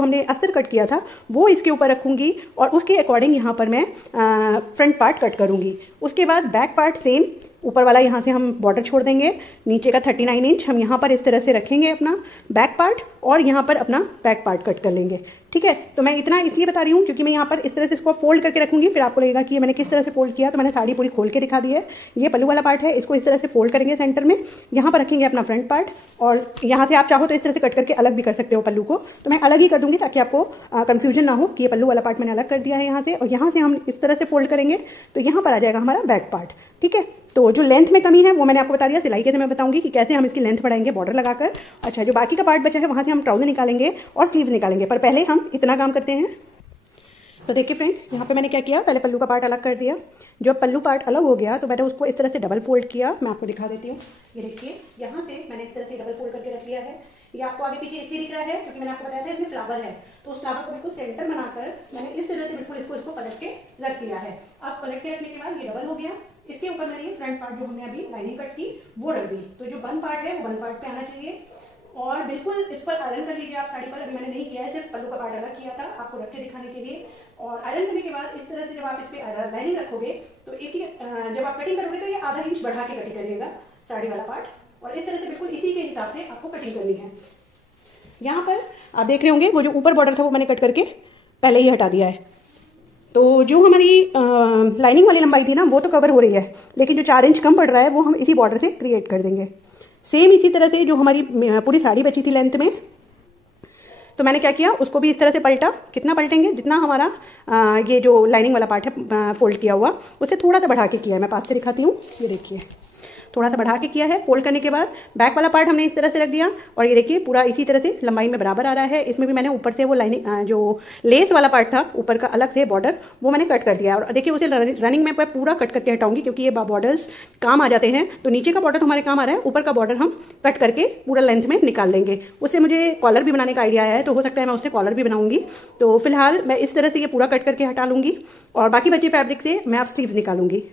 हमने अस्तर कट किया था वो इसके ऊपर रखूंगी, और उसके अकॉर्डिंग यहाँ पर मैं फ्रंट पार्ट कट करूंगी। उसके बाद बैक पार्ट सेम, ऊपर वाला यहाँ से हम बॉर्डर छोड़ देंगे, नीचे का 39 इंच हम यहाँ पर इस तरह से रखेंगे अपना बैक पार्ट, और यहाँ पर अपना बैक पार्ट कट कर लेंगे, ठीक है। तो मैं इतना इसलिए बता रही हूँ क्योंकि मैं यहाँ पर इस तरह से इसको फोल्ड करके रखूंगी, फिर आपको लगेगा कि ये मैंने किस तरह से फोल्ड किया। तो मैंने साड़ी पूरी खोल के दिखा दी है। ये पल्लू वाला पार्ट है, इसको इस तरह से फोल्ड करेंगे सेंटर में, यहाँ पर रखेंगे अपना फ्रंट पार्ट, और यहाँ से आप चाहो तो इस तरह से कट करके अलग भी कर सकते हो पल्लू को। तो मैं अलग ही कर दूंगी ताकि आपको कंफ्यूजन ना हो कि ये पल्लू वाला पार्ट मैंने अलग कर दिया है यहाँ से, और यहाँ से हम इस तरह से फोल्ड करेंगे तो यहाँ पर आ जाएगा हमारा बैक पार्ट, ठीक है। तो जो लेंथ में कमी है वो मैंने आपको बता दिया, सिलाई कैसे मैं बताऊंगी कि कैसे हम इसकी लेंथ बढ़ाएंगे बॉर्डर लगाकर। अच्छा, जो बाकी का पार्ट बचा है वहां से हम ट्राउजर निकालेंगे और स्लीव्स निकालेंगे, पर पहले हम इतना काम करते हैं। तो देखिए फ्रेंड्स, यहाँ पे मैंने क्या किया, पहले पल्लू का पार्ट अलग कर दिया। जब पल्लू पार्ट अलग हो गया तो मैंने उसको इस तरह से डबल फोल्ड किया। मैं आपको दिखा देती हूँ, ये देखिए यहाँ से मैंने इस तरह से डबल फोल्ड करके रख लिया है। ये आपको आगे पीछे इसलिए दिख रहा है क्योंकि मैंने आपको बताया था इसमें फ्लावर है, तो उस फ्लावर को बिल्कुल सेंटर बनाकर मैंने इस तरह से बिल्कुल इसको पलट के रख दिया है। अब पलट के रखने के बाद ये डबल हो गया। इसके ऊपर मैंने ये फ्रंट पार्ट जो हमने अभी लाइनिंग कट की वो रख दी। तो जो बन पार्ट है वो बन पार्ट पे आना चाहिए, और बिल्कुल इस पर आयरन कर लीजिए आप साड़ी पर। अभी मैंने नहीं किया है, सिर्फ पल्लू का पार्ट अलग किया था आपको रख के दिखाने के लिए। और आयरन करने के बाद इस तरह से जब आप इस पे लाइनिंग रखोगे तो इसी जब आप कटिंग करोगे तो ये आधा इंच बढ़ा के कटिंग करिएगा साड़ी वाला पार्ट, और इस तरह से बिल्कुल इसी के हिसाब से आपको कटिंग करनी है। यहाँ पर आप देख रहे होंगे वो जो ऊपर बॉर्डर था वो मैंने कट करके पहले ही हटा दिया है। तो जो हमारी लाइनिंग वाली लंबाई थी ना वो तो कवर हो रही है, लेकिन जो 4 इंच कम पड़ रहा है वो हम इसी बॉर्डर से क्रिएट कर देंगे। सेम इसी तरह से जो हमारी पूरी साड़ी बची थी लेंथ में, तो मैंने क्या किया, उसको भी इस तरह से पलटा। कितना पलटेंगे, जितना हमारा ये जो लाइनिंग वाला पार्ट है फोल्ड किया हुआ उससे थोड़ा सा बढ़ा के किया है। मैं पास से दिखाती हूँ, ये देखिए थोड़ा सा बढ़ा के किया है। फोल्ड करने के बाद बैक वाला पार्ट हमने इस तरह से रख दिया, और ये देखिए पूरा इसी तरह से लंबाई में बराबर आ रहा है। इसमें भी मैंने ऊपर से वो लाइनिंग जो लेस वाला पार्ट था ऊपर का अलग से बॉर्डर, वो मैंने कट कर दिया। और देखिए उसे रनिंग में पूरा कट करके हटाऊंगी क्योंकि ये बॉर्डर्स काम आ जाते हैं। तो नीचे का बॉर्डर तो हमारे काम आ रहा है, ऊपर का बॉर्डर हम कट करके पूरा लेंथ में निकाल लेंगे। उससे मुझे कॉलर भी बनाने का आइडिया आया है, तो हो सकता है मैं उससे कॉलर भी बनाऊंगी। तो फिलहाल मैं इस तरह से ये पूरा कट करके हटा लूंगी, और बाकी बचे फैब्रिक से मैं आप स्लीव्स निकालूंगी।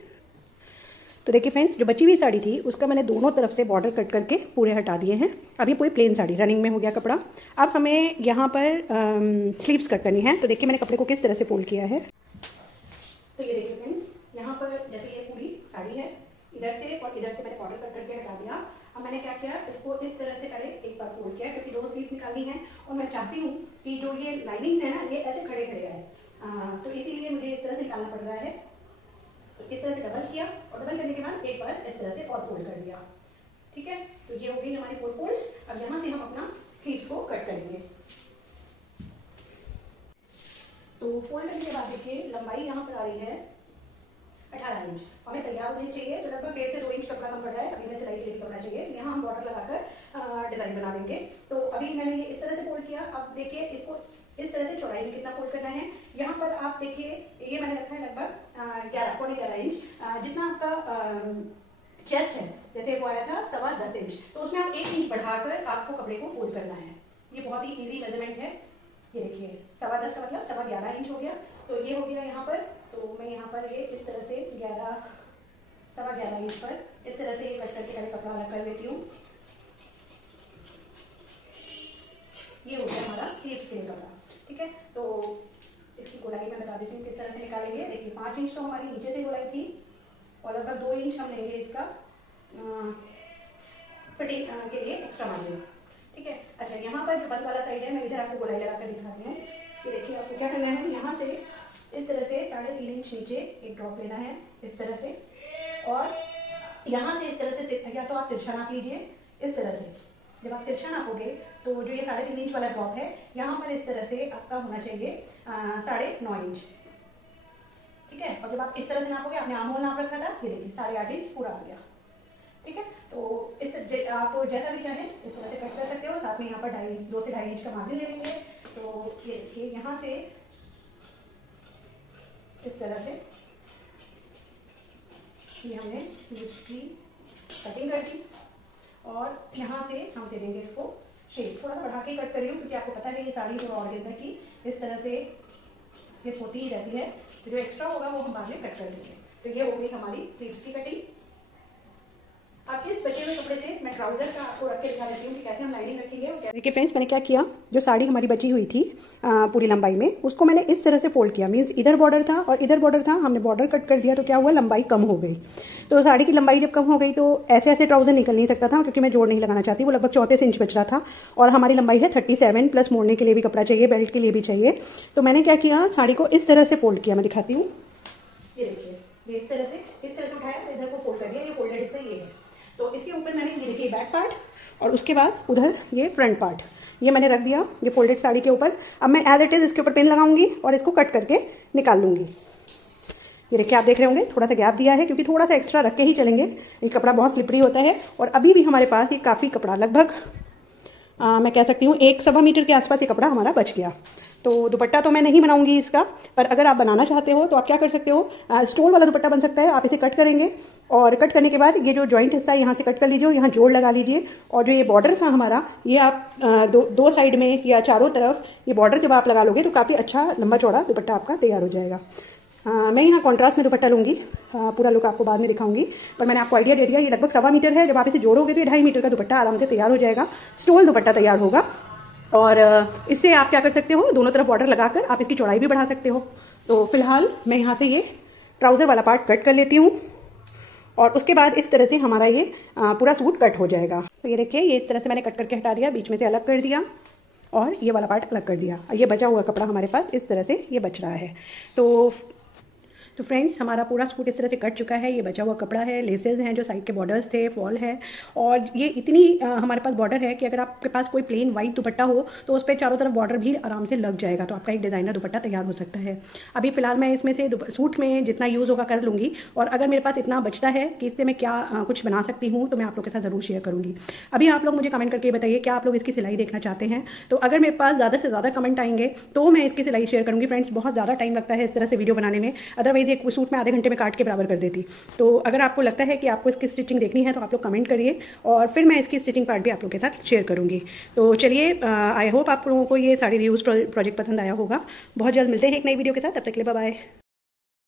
तो देखिए फ्रेंड्स, जो बची हुई साड़ी थी उसका मैंने दोनों तरफ से बॉर्डर कट करके पूरे हटा दिए हैं। अब ये पूरी प्लेन साड़ी रनिंग में हो गया कपड़ा। अब हमें यहाँ पर स्लीव्स कट करनी है। तो देखिए मैंने कपड़े को किस तरह से फोल्ड किया है। तो ये देखिए फ्रेंड्स, यहाँ पर जैसे ये पूरी साड़ी है, इधर से और इधर से मैंने बॉर्डर कट करके हटा दिया। अब मैंने क्या किया, इसको इस तरह से पहले एक बार फोल्ड किया क्योंकि 2 स्लीव्स निकालनी है, और मैं चाहती हूँ कि जो ये लाइनिंग है ना ये ऐसे खड़े खड़े आए, तो इसीलिए मुझे इस तरह से निकालना पड़ रहा है। तो इस तरह से डबल किया, और डबल करने के बाद एक बार इस तरह से और फोल्ड कर दिया, ठीक है। तो ये हो गई हमारी 4 फोल्ड्स। अब यहाँ से हम अपना स्लीव्स को कट करेंगे। तो फोल्ड करने के बाद देखिए लंबाई यहाँ पर आ रही है 18 इंच। हमें तैयार होनी चाहिए तो लगभग 1.5 से 2 इंच कपड़ा कम पड़ रहा है। अभी मैं सिलाई के लिए कपड़ा चाहिए, यहाँ हम बॉर्डर लगाकर डिजाइन बना देंगे। तो अभी मैंने ये इस तरह से फोल्ड किया। अब देखिए इसको इस तरह से चौड़ाई में कितना फोल्ड करना है। यहाँ पर आप देखिए ये मैंने रखा है लगभग 11 इंच। जितना आपका चेस्ट है, जैसे वो आया था 10.25 इंच, तो उसमें आप 1 इंच बढ़ाकर आपको कपड़े को फोल्ड करना है। ये बहुत ही इजी मेजरमेंट है। ये देखिए 10.25 का मतलब 11.25 इंच हो गया। तो ये हो गया यहाँ पर। तो मैं यहाँ पर ये इस तरह से 11.25 इंच पर इस तरह से ये कट करके पहले कपड़ा अलग कर लेती हूँ। ये हो गया हमारा स्लीव्स के लिए कपड़ा, ठीक है। तो इसकी गोलाई मैं बता देती हूँ किस तरह से निकालेंगे। देखिए 5 इंच तो हमारी नीचे से गोलाई थी और लगभग 2 इंच हम लेंगे इसका फिटिंग के लिए एक्स्ट्रा मार्जिन, ठीक है। अच्छा, यहाँ पर जो बंद वाला साइड है मैं इधर आपको गोलाई लगा कर दिखाती हूँ। ये देखिए आपको क्या करना है, यहाँ से इस तरह से 3.5 इंच नीचे एक ड्रॉप लेना है इस तरह से, और यहाँ से इस तरह से या तो आप तिरछा नाप लीजिए इस तरह से। जब आप तिरछा नापोगे तो जो ये 3.5 इंच वाला ड्रॉप है यहाँ पर इस तरह से आपका होना चाहिए 9.5 इंच, ठीक है। और जब आप इस तरह से नापोगे, आपने आम होल नाप रखा था, ये देखिए 8.5 इंच पूरा आ गया, ठीक है। तो इस आप जैसा भी चाहें इस तरह से कट कर सकते हो। साथ में यहाँ पर 2 से 2.5 इंच का मार्जिन ले लेंगे। तो ये देखिए यहाँ से इस तरह से ये हमने इसकी कटिंग कर दी और यहाँ से हम दे देंगे इसको शेप। थोड़ा सा बढ़ा के कट कर रही हूँ क्योंकि आपको पता है ये साड़ी और ऑर्गेन्जा की इस तरह से ये होती ही रहती है। तो जो एक्स्ट्रा होगा वो हम बाद में कट कर देंगे। तो ये हो गई हमारी स्लीव्स की कटिंग। अब इस बचे हुए कपड़े से मैं ट्राउजर का आपको रख के दिखा देती हूँ कि कैसे हम लाइनिंग रखेंगे। देखिए फ्रेंड्स, मैंने क्या किया, जो साड़ी हमारी बची हुई थी पूरी लंबाई में, उसको मैंने इस तरह से फोल्ड किया। मींस इधर बॉर्डर था और इधर बॉर्डर था, हमने बॉर्डर कट कर दिया। तो क्या हुआ, लंबाई कम हो गई। तो साड़ी की लंबाई जब कम हो गई तो ऐसे ऐसे ट्राउजर निकल नहीं सकता था, क्योंकि मैं जोड़ नहीं लगाना चाहती। वो लगभग 34 इंच बच रहा था और हमारी लंबाई है 37 प्लस मोड़ने के लिए भी कपड़ा चाहिए, बेल्ट के लिए भी चाहिए। तो मैंने क्या किया, साड़ी को इस तरह से फोल्ड किया। मैं दिखाती हूँ, ये देखिए, ये इस तरह से उठाया, इधर को फोल्ड कर दिया। ये फोल्डेड हिस्सा ये है। तो इसके ऊपर मैंने ये देखिए बैक पार्ट और उसके बाद उधर ये फ्रंट पार्ट, ये मैंने रख दिया ये फोल्डेड साड़ी के ऊपर। अब मैं एज इट इज इसके ऊपर पिन लगाऊंगी और इसको कट करके निकाल लूंगी। ये देखिए, आप देख रहे होंगे थोड़ा सा गैप दिया है क्योंकि थोड़ा सा एक्स्ट्रा रख के ही चलेंगे। ये कपड़ा बहुत स्लिपरी होता है और अभी भी हमारे पास ये काफी कपड़ा, लगभग मैं कह सकती हूँ 1.25 मीटर के आसपास ये कपड़ा हमारा बच गया। तो दुपट्टा तो मैं नहीं बनाऊंगी इसका, पर अगर आप बनाना चाहते हो तो आप क्या कर सकते हो, स्टोल वाला दुपट्टा बन सकता है। आप इसे कट करेंगे और कट करने के बाद ये जो जॉइंट हिस्सा है यहाँ से कट कर लीजिए, यहाँ जोड़ लगा लीजिए। और जो ये बॉर्डर था हमारा, ये आप दो साइड में या चारों तरफ ये बॉर्डर जब आप लगा लोगे तो काफी अच्छा लंबा चौड़ा दुपट्टा आपका तैयार हो जाएगा। मैं यहाँ कॉन्ट्रास्ट में दुपट्टा लूंगी, पूरा लुक आपको बाद में दिखाऊंगी, पर मैंने आपको आइडिया दे दिया। ये लगभग 1.25 मीटर है। जब आप इसे जोड़ोगे तो ये 2.5 मीटर का दुपट्टा आराम से तैयार हो जाएगा। स्टोल दुपट्टा तैयार होगा। और इससे आप क्या कर सकते हो, दोनों तरफ बॉर्डर लगाकर आप इसकी चौड़ाई भी बढ़ा सकते हो। तो फिलहाल मैं यहाँ से ये ट्राउजर वाला पार्ट कट कर लेती हूँ और उसके बाद इस तरह से हमारा ये पूरा सूट कट हो जाएगा। तो ये देखिए, ये इस तरह से मैंने कट करके हटा दिया, बीच में से अलग कर दिया और ये वाला पार्ट अलग कर दिया। ये बचा हुआ कपड़ा हमारे पास इस तरह से ये बच रहा है। तो फ्रेंड्स, हमारा पूरा सूट इस तरह से कट चुका है। ये बचा हुआ कपड़ा है, लेसेस हैं जो साइड के बॉर्डर्स थे, फॉल है और ये इतनी हमारे पास बॉर्डर है कि अगर आपके पास कोई प्लेन वाइट दुपट्टा हो तो उस पर चारों तरफ बॉर्डर भी आराम से लग जाएगा। तो आपका एक डिजाइनर दुपट्टा तैयार हो सकता है। अभी फिलहाल मैं इसमें से सूट में जितना यूज़ होगा कर लूँगी और अगर मेरे पास इतना बचता है कि इससे मैं क्या कुछ बना सकती हूँ तो मैं आप लोग के साथ ज़रूर शेयर करूँगी। अभी आप लोग मुझे कमेंट करके बताइए क्या आप लोग इसकी सिलाई देखना चाहते हैं। तो अगर मेरे पास ज़्यादा से ज़्यादा कमेंट आएंगे तो मैं इसकी सिलाई शेयर करूँगी। फ्रेंड्स, बहुत ज़्यादा टाइम लगता है इस तरह से वीडियो बनाने में, अदरवाइज एक सूट में आधे घंटे में काट के बराबर कर देती। तो अगर आपको लगता है कि आपको इसकी स्टिचिंग देखनी है तो आप लोग कमेंट करिए और फिर मैं इसकी स्टिचिंग पार्ट भी आप लोग के साथ शेयर करूंगी। तो चलिए, आई होप आप लोगों को ये साड़ी रिव्यूज प्रोजेक्ट पसंद आया होगा। बहुत जल्द मिलते हैं एक नई वीडियो के साथ, तब तक के लिए बाय बाय।